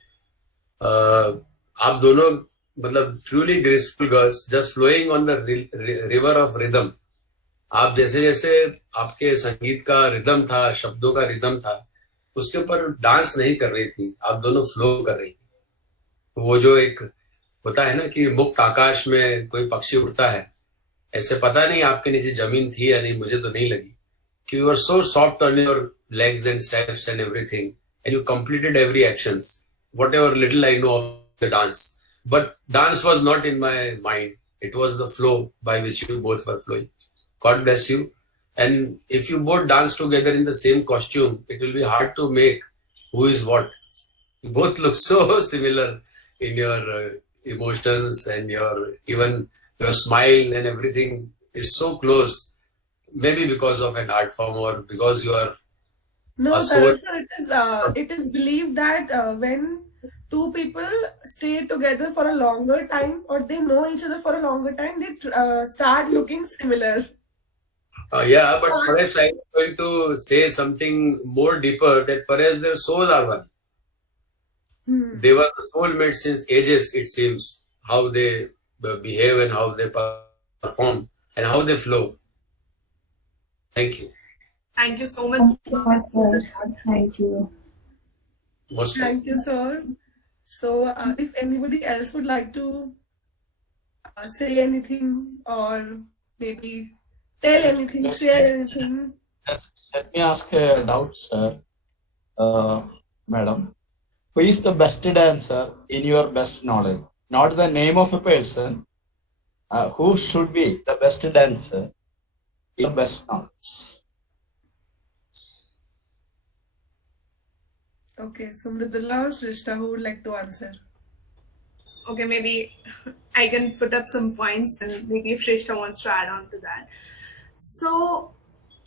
आप दोनों मतलब truly graceful girls just flowing on the river of rhythm. आप जैसे जैसे आपके संगीत का रिदम था, शब्दों का रिदम था, उसके ऊपर डांस नहीं कर रही थी, आप दोनों फ्लो कर रही थी. तो वो जो एक होता है ना कि मुक्त आकाश में कोई पक्षी उड़ता है, ऐसे पता नहीं आपके नीचे जमीन थी या नहीं, मुझे तो नहीं लगी, कि you are so soft on your legs and steps and everything, and you completed every actions, whatever little I know of the dance. But dance was not in my mind. It was the flow by which you both were flowing. God bless you. And if you both dance together in the same costume, it will be hard to make who is what. You both look so similar in your emotions and even your smile and everything is so close. Maybe because of an art form or because you are No, a soul. Tarun sir, it is believed that when two people stay together for a longer time or they know each other for a longer time, they start looking similar. Yeah, but perhaps I'm going to say something more deeper that perhaps their souls are one. They were the soulmates since ages, it seems, how they behave and how they perform and how they flow. Thank you. Thank you so much. Thank you. Most Thank you, sir. So, if anybody else would like to say anything or maybe tell anything, share anything. Let me ask a doubt, sir. Madam, who is the best dancer in your best knowledge? Not the name of a person. Who should be the best dancer in your best knowledge? Okay, so Mridula or Shrishta, who would like to answer? Okay, maybe I can put up some points and maybe if Shrishta wants to add on to that. So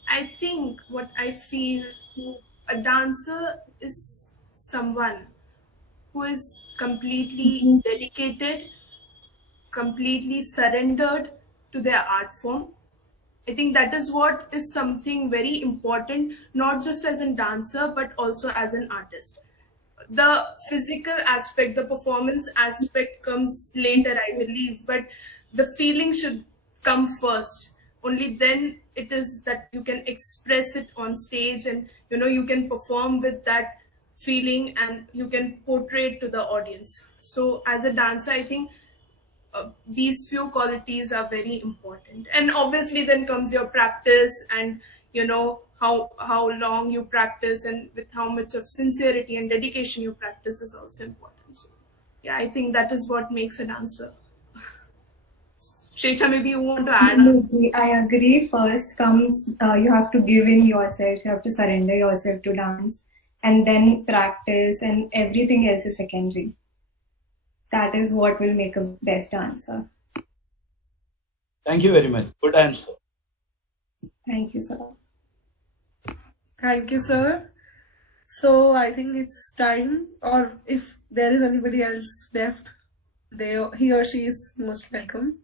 I think what I feel, a dancer is someone who is completely dedicated, completely surrendered to their art form. I think that is what is something very important, not just as a dancer, but also as an artist. The physical aspect, the performance aspect comes later, I believe, but the feeling should come first. Only then it is that you can express it on stage and you can perform with that feeling and you can portray it to the audience. So as a dancer, I think these few qualities are very important, and obviously then comes your practice and how long you practice and with how much of sincerity and dedication you practice is also important. So, yeah, I think that is what makes a dancer. Shrishta, maybe you want to add on? I agree. First comes you have to give in yourself, you have to surrender yourself to dance, and then practice, and everything else is secondary. That is what will make a best dancer. Thank you very much. Good answer. Thank you, sir. Thank you, sir. So I think it's time, or if there is anybody else left, he or she is most welcome.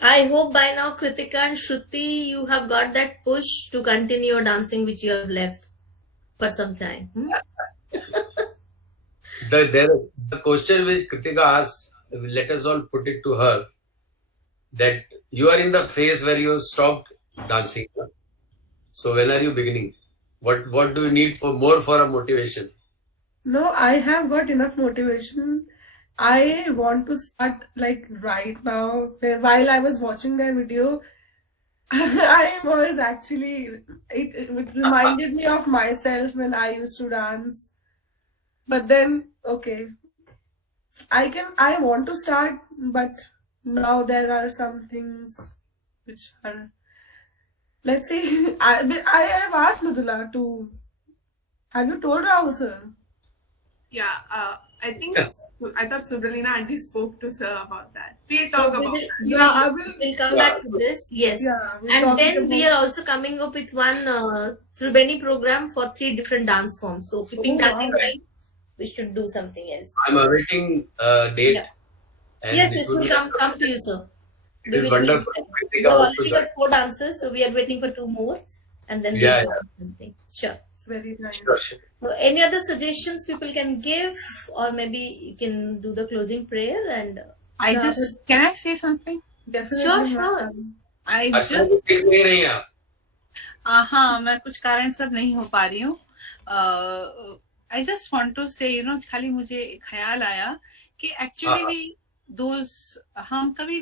I hope by now, Kritika and Shruti, you have got that push to continue your dancing which you have left for some time. The question which Kritika asked, let us all put it to her, that you are in the phase where you stopped dancing. So when are you beginning? What do you need for a motivation? No, I have got enough motivation. I want to start like right now. While I was watching their video, I was actually, it reminded me of myself when I used to dance. But then, okay, I want to start, but now there are some things which are, let's see. I have asked Mridula to, have you told Rahul sir? Yeah, I think I thought Subralina auntie spoke to sir about that. We'll talk about that. Yeah, We'll come back to this. Yes. Yeah, we'll And talk then we about- are also coming up with one Tribeni program for 3 different dance forms. So keeping that in mind, we should do something else. I'm awaiting a date. Yeah. And Yes, it it would will be come to you, sir. It will be wonderful. Kritika We have also already join. got 4 dancers, so we are waiting for 2 more, and then Yeah, we'll do something. Sure. Very nice. Sure. So any other suggestions people can give, or maybe you can do the closing prayer and. Can I say something? Definitely. Sure. I अच्छा, just देख नहीं रही हैं आप? हाँ मैं कुछ कारण सब नहीं हो पा रही हूँ. I just want to say, खाली मुझे एक ख्याल आया कि actually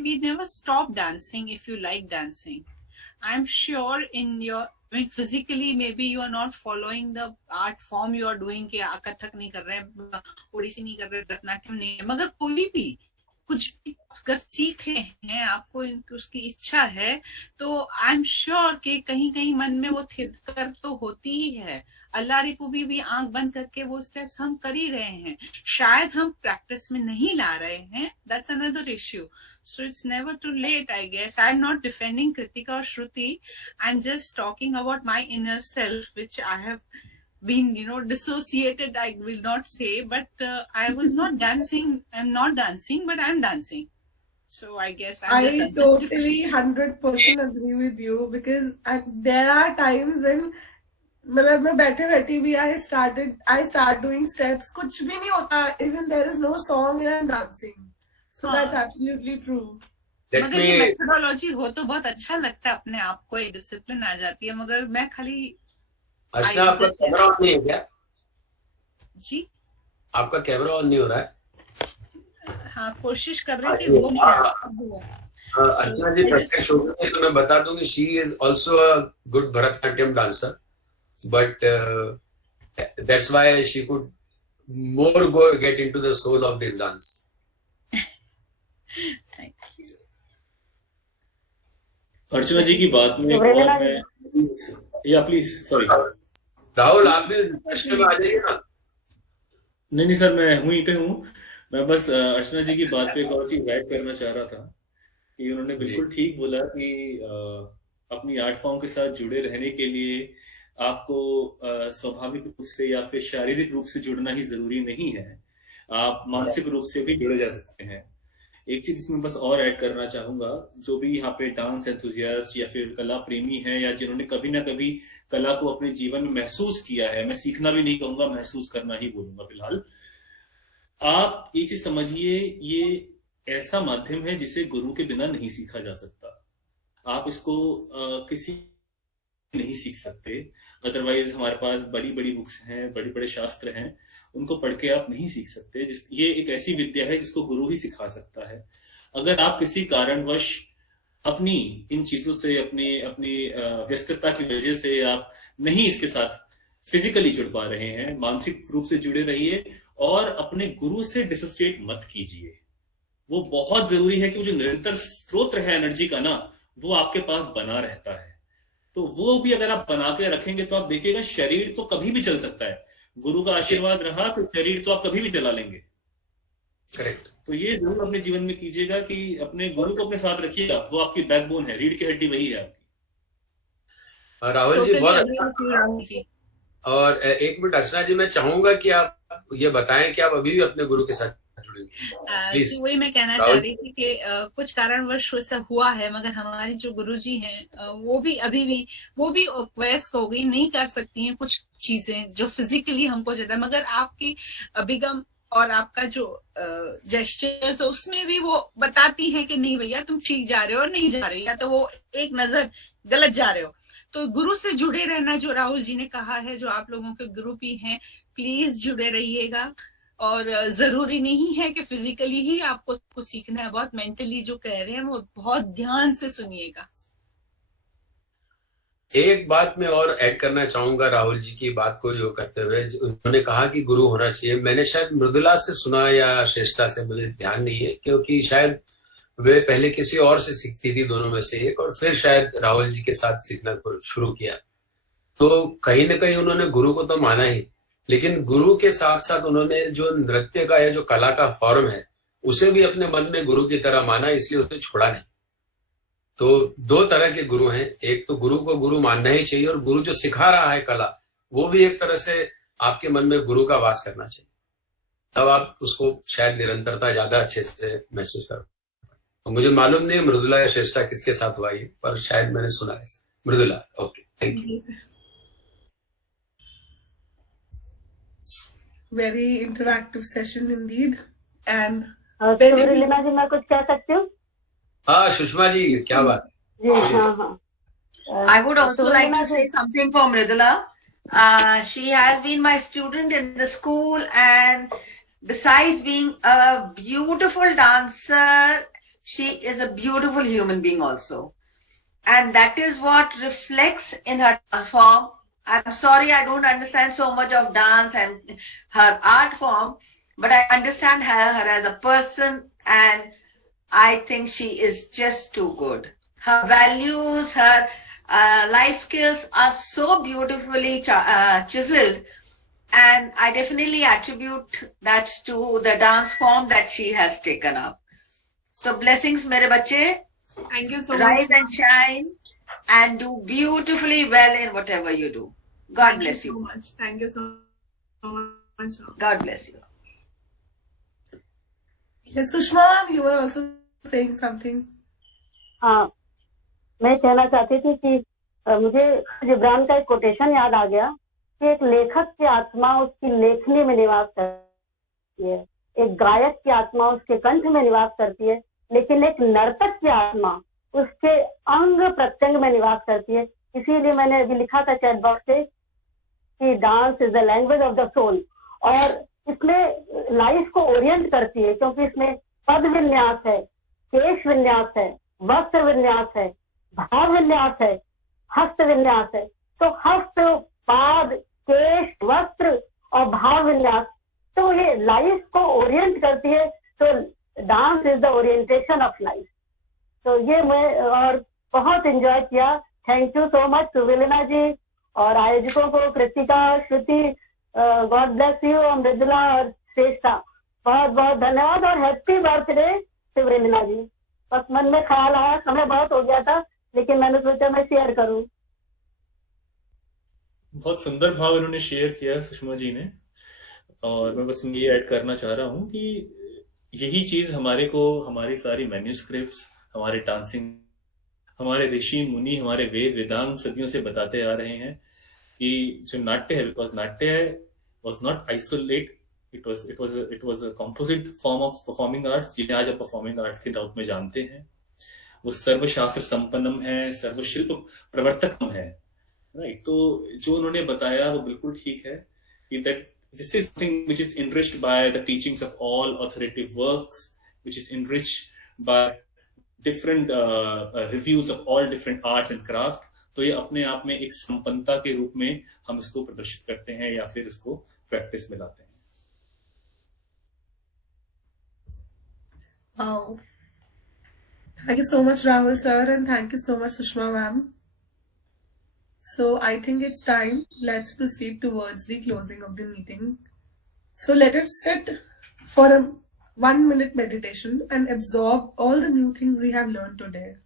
we never stop dancing if you like dancing. I'm sure in your I mean, physically maybe you are not following the art form you are doing कि कथक नहीं कर रहे हैं, ओडिसी नहीं कर रहे, भरतनाट्यम नहीं है, मगर कोई भी कुछ भी अगर सीख रहे हैं, आपको उसकी इच्छा है, तो आई एम श्योर कि कहीं कहीं मन में वो थिरकर तो होती ही है. अल्लाह रे पुबी भी आंख बंद करके वो स्टेप्स हम कर ही रहे हैं, शायद हम प्रैक्टिस में नहीं ला रहे हैं. That's another issue. So it's never too late, I guess. I'm not defending Kritika or Shruti. I'm just talking about my inner self, which I have been, dissociated, I will not say, but I was not dancing. I'm not dancing, but I'm dancing. So I guess I'm I just totally 100% agree with you, because there are times when मतलब मैं बैठे बैठी भी I start doing steps, कुछ भी नहीं होता, even there is no song and I'm dancing. So that's absolutely true. मगर ये मेथोडोलॉजी हो तो बहुत अच्छा लगता है, अपने आप को एक डिसिप्लिन आ जाती है. मगर मैं खाली अच्छा, आपका कैमरा ऑन नहीं है क्या? जी, आपका कैमरा ऑन नहीं हो रहा है? हाँ, कोशिश कर रहे थे, वो नहीं हुआ. अर्चना जी प्रत्यक्ष हो गई तो मैं बता दूं कि she is also a good Bharatanatyam dancer, but that's why she could more go get into the soul of this dance. Archana ji की बात में या प्लीज सॉरी राहुल, आप भी प्रश्न में आ जाइए ना. नहीं सर, मैं हुई पे हूँ. मैं बस अर्चना जी की बात पे एक और चीज ऐड करना चाह रहा था कि उन्होंने बिल्कुल ठीक बोला कि अपनी आर्ट फॉर्म के साथ जुड़े रहने के लिए आपको स्वाभाविक रूप से या फिर शारीरिक रूप से जुड़ना ही जरूरी नहीं है, आप मानसिक रूप से भी जुड़े जा सकते हैं. एक चीज इसमें बस और ऐड करना चाहूंगा, जो भी यहाँ पे डांस एंथुजियास्ट या फिर कला प्रेमी है, या जिन्होंने कभी ना कभी कला को अपने जीवन में महसूस किया है, मैं सीखना भी नहीं कहूंगा, महसूस करना ही बोलूंगा फिलहाल. आप ये चीज समझिए, ये ऐसा माध्यम है जिसे गुरु के बिना नहीं सीखा जा सकता. आप इसको किसी नहीं सीख सकते. अदरवाइज हमारे पास बड़ी बड़ी बुक्स हैं, बड़े बड़े शास्त्र हैं, उनको पढ़ के आप नहीं सीख सकते. ये एक ऐसी विद्या है जिसको गुरु ही सिखा सकता है. अगर आप किसी कारणवश अपनी इन चीजों से, अपनी व्यस्तता की वजह से आप नहीं इसके साथ फिजिकली जुड़ पा रहे हैं, मानसिक रूप से जुड़े रहिए और अपने गुरु से डिसोसिएट मत कीजिए. वो बहुत जरूरी है कि वो जो निरंतर स्रोत है एनर्जी का ना, वो आपके पास बना रहता है. तो वो भी अगर आप बना के रखेंगे तो आप देखिएगा शरीर तो कभी भी चल सकता है. गुरु का आशीर्वाद रहा तो शरीर तो आप कभी भी चला लेंगे. करेक्ट. तो ये जरूर अपने जीवन में कीजिएगा कि अपने गुरु को अपने साथ रखिएगा. वो आपकी बैकबोन है, रीढ़ की हड्डी वही है आपकी. राहुल जी बहुत. और एक मिनट अर्चना जी, मैं चाहूंगा कि आप ये बताएं कि आप अभी भी अपने गुरु के साथ जुड़े. वही मैं कहना चाह रही थी कि कुछ कारणवश ऐसा हुआ है, मगर हमारे जो गुरुजी हैं वो भी अभी भी वयस्क हो गई, नहीं कर सकती हैं कुछ चीजें जो फिजिकली हमको चाहता है. मगर आपकी अभिगम और आपका जो जेस्चर्स उसमें भी वो बताती हैं कि नहीं भैया तुम ठीक जा रहे हो और नहीं जा रहे हो, या तो वो एक नजर गलत जा रहे हो. तो गुरु से जुड़े रहना, जो राहुल जी ने कहा है, जो आप लोगों के गुरु भी हैं, प्लीज जुड़े रहिएगा. और जरूरी नहीं है कि फिजिकली ही आपको कुछ सीखना है, बहुत मेंटली जो कह रहे हैं वो बहुत ध्यान से सुनिएगा. एक बात मैं और ऐड करना चाहूंगा राहुल जी की बात को जो करते हुए, उन्होंने कहा कि गुरु होना चाहिए. मैंने शायद मृदुला से सुना या श्रेष्ठा से, मुझे ध्यान नहीं है, क्योंकि शायद वे पहले किसी और से सीखती थी, दोनों में से एक, और फिर शायद राहुल जी के साथ सीखना शुरू किया. तो कहीं ना कहीं उन्होंने गुरु को तो माना ही, लेकिन गुरु के साथ साथ उन्होंने जो नृत्य का या जो कला का फॉर्म है उसे भी अपने मन में गुरु की तरह माना, इसलिए उसे छोड़ा नहीं. तो दो तरह के गुरु हैं. एक तो गुरु को गुरु मानना ही चाहिए, और गुरु जो सिखा रहा है कला, वो भी एक तरह से आपके मन में गुरु का वास करना चाहिए. तब आप उसको शायद निरंतरता ज्यादा अच्छे से महसूस करो. तो मुझे मालूम नहीं मृदुला या श्रेष्ठा किसके साथ हुआ ये, पर शायद मैंने सुना है. Mridula, okay, thank you. Very interactive session indeed. And रीलिमा जी, मैं कुछ कह सकती हूँ? हाँ सुषमा जी, क्या बात. I would also like to say something for Mridula. She has been my student in the school, and besides being a beautiful dancer, she is a beautiful human being also. and that is what reflects in her dance form. I'm sorry, I don't understand so much of dance and her art form, but I understand her as a person, and I think she is just too good. Her values, her life skills are so beautifully chiseled, and I definitely attribute that to the dance form that she has taken up. So blessings, mere bache. Thank you so Rise much. and shine and do beautifully well in whatever you do. God Thank bless you so you. much. Thank you so much. God bless you. Yes, Sushma, you were also saying something. हाँ, मैं कहना चाहती थी कि मुझे जिब्रान का एक quotation याद आ गया कि एक लेखक की आत्मा उसकी लेखनी में निवास करती है, एक गायक की आत्मा उसके कंठ में निवास करती है, लेकिन एक नर्तक की आत्मा उसके अंग प्रत्यंग में निवास करती है. इसीलिए मैंने अभी लिखा था चैट बॉक्स से कि dance is the language of the soul, और इसमें लाइफ को ओरिएंट करती है क्योंकि इसमें पद विन्यास है, केश विन्यास है, वस्त्र विन्यास है, भाव विन्यास है, हस्त विन्यास है. तो हस्त, पाद, केश, वस्त्र और भाव विन्यास, तो ये लाइफ को ओरिएंट करती है. तो dance is the orientation of life. तो ये मैं और बहुत एंजॉय किया. थैंक यू सो मच सुविलिना जी और आयोजकों को, कृतिका, श्रुति, गॉड ब्लेस यू, मृदुला और श्रेष्ठा, बहुत बहुत धन्यवाद और हैप्पी बर्थडे शिवलिना जी. बस मन में ख्याल आया, समय बहुत हो गया था लेकिन मैंने सोचा मैं शेयर करूं. बहुत सुंदर भाव इन्होंने शेयर किया सुषमा जी ने, और मैं बस ये ऐड करना चाह रहा हूँ कि यही चीज हमारे को हमारी सारी मैन्यूस्क्रिप्ट्स, हमारे डांसिंग, हमारे ऋषि मुनि, हमारे वेद वेदांग सदियों से बताते आ रहे हैं कि जो नाट्य है, बिकॉज नाट्य was not isolate, it was a composite form of performing arts, जिन्हें आज आप परफॉर्मिंग आर्ट्स के रूप में जानते हैं. वो सर्वशास्त्र संपन्नम है, सर्वशिल्प प्रवर्तकम है, राइट. तो जो उन्होंने बताया वो बिल्कुल ठीक है कि that this is something which is enriched by the teachings of all authoritative works, which is enriched by different reviews of all different arts and craft. तो ये अपने आप में एक संपन्नता के रूप में हम इसको प्रदर्शित करते हैं या फिर इसको प्रैक्टिस में लाते हैं. Wow. Thank you so much, Rahul sir, and thank you so much, Sushma ma'am. So I think it's time. Let's proceed towards the closing of the meeting. So let us sit for a 1-minute meditation and absorb all the new things we have learned today.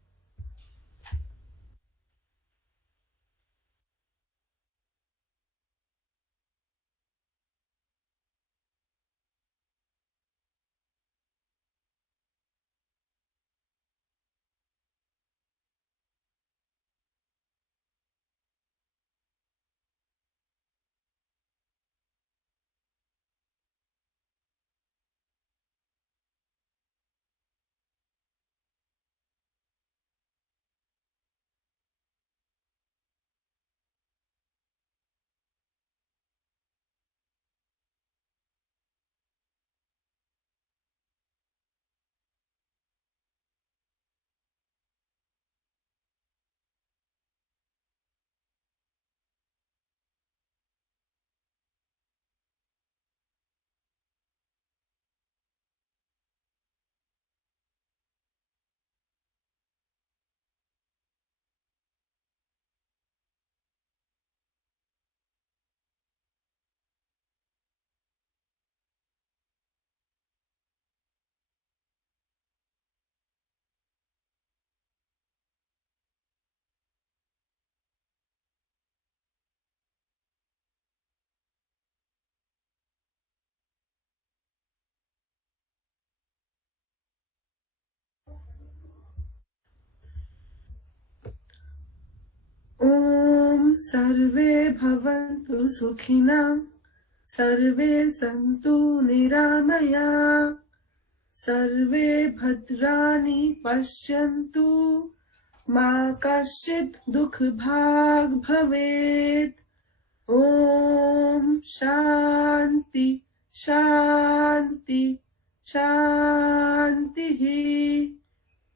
Om Sarve Bhavantu Sukhinam, Sarve Santu Niramaya, Sarve Bhadrani Pashyantu, Ma Kashit Dukh Bhag Bhavet. Om Shanti Shanti Shanti.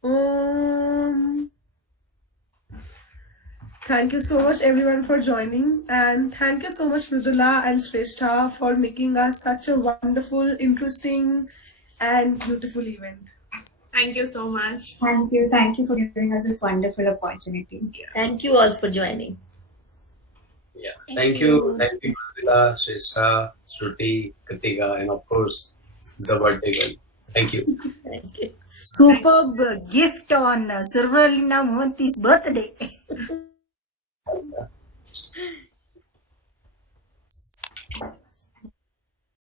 Om Thank you so much everyone for joining, and thank you so much Mridula and Shrestha for making us such a wonderful, interesting and beautiful event. Thank you so much. Thank you. Thank you for giving us this wonderful opportunity. Thank you all for joining. Yeah. Thank you. Thank you, Manila, Shrestha, Shruti, Kritika, and of course, the birthday girl. Thank you. Thank you. Superb gift on Survalina Mohanty's birthday.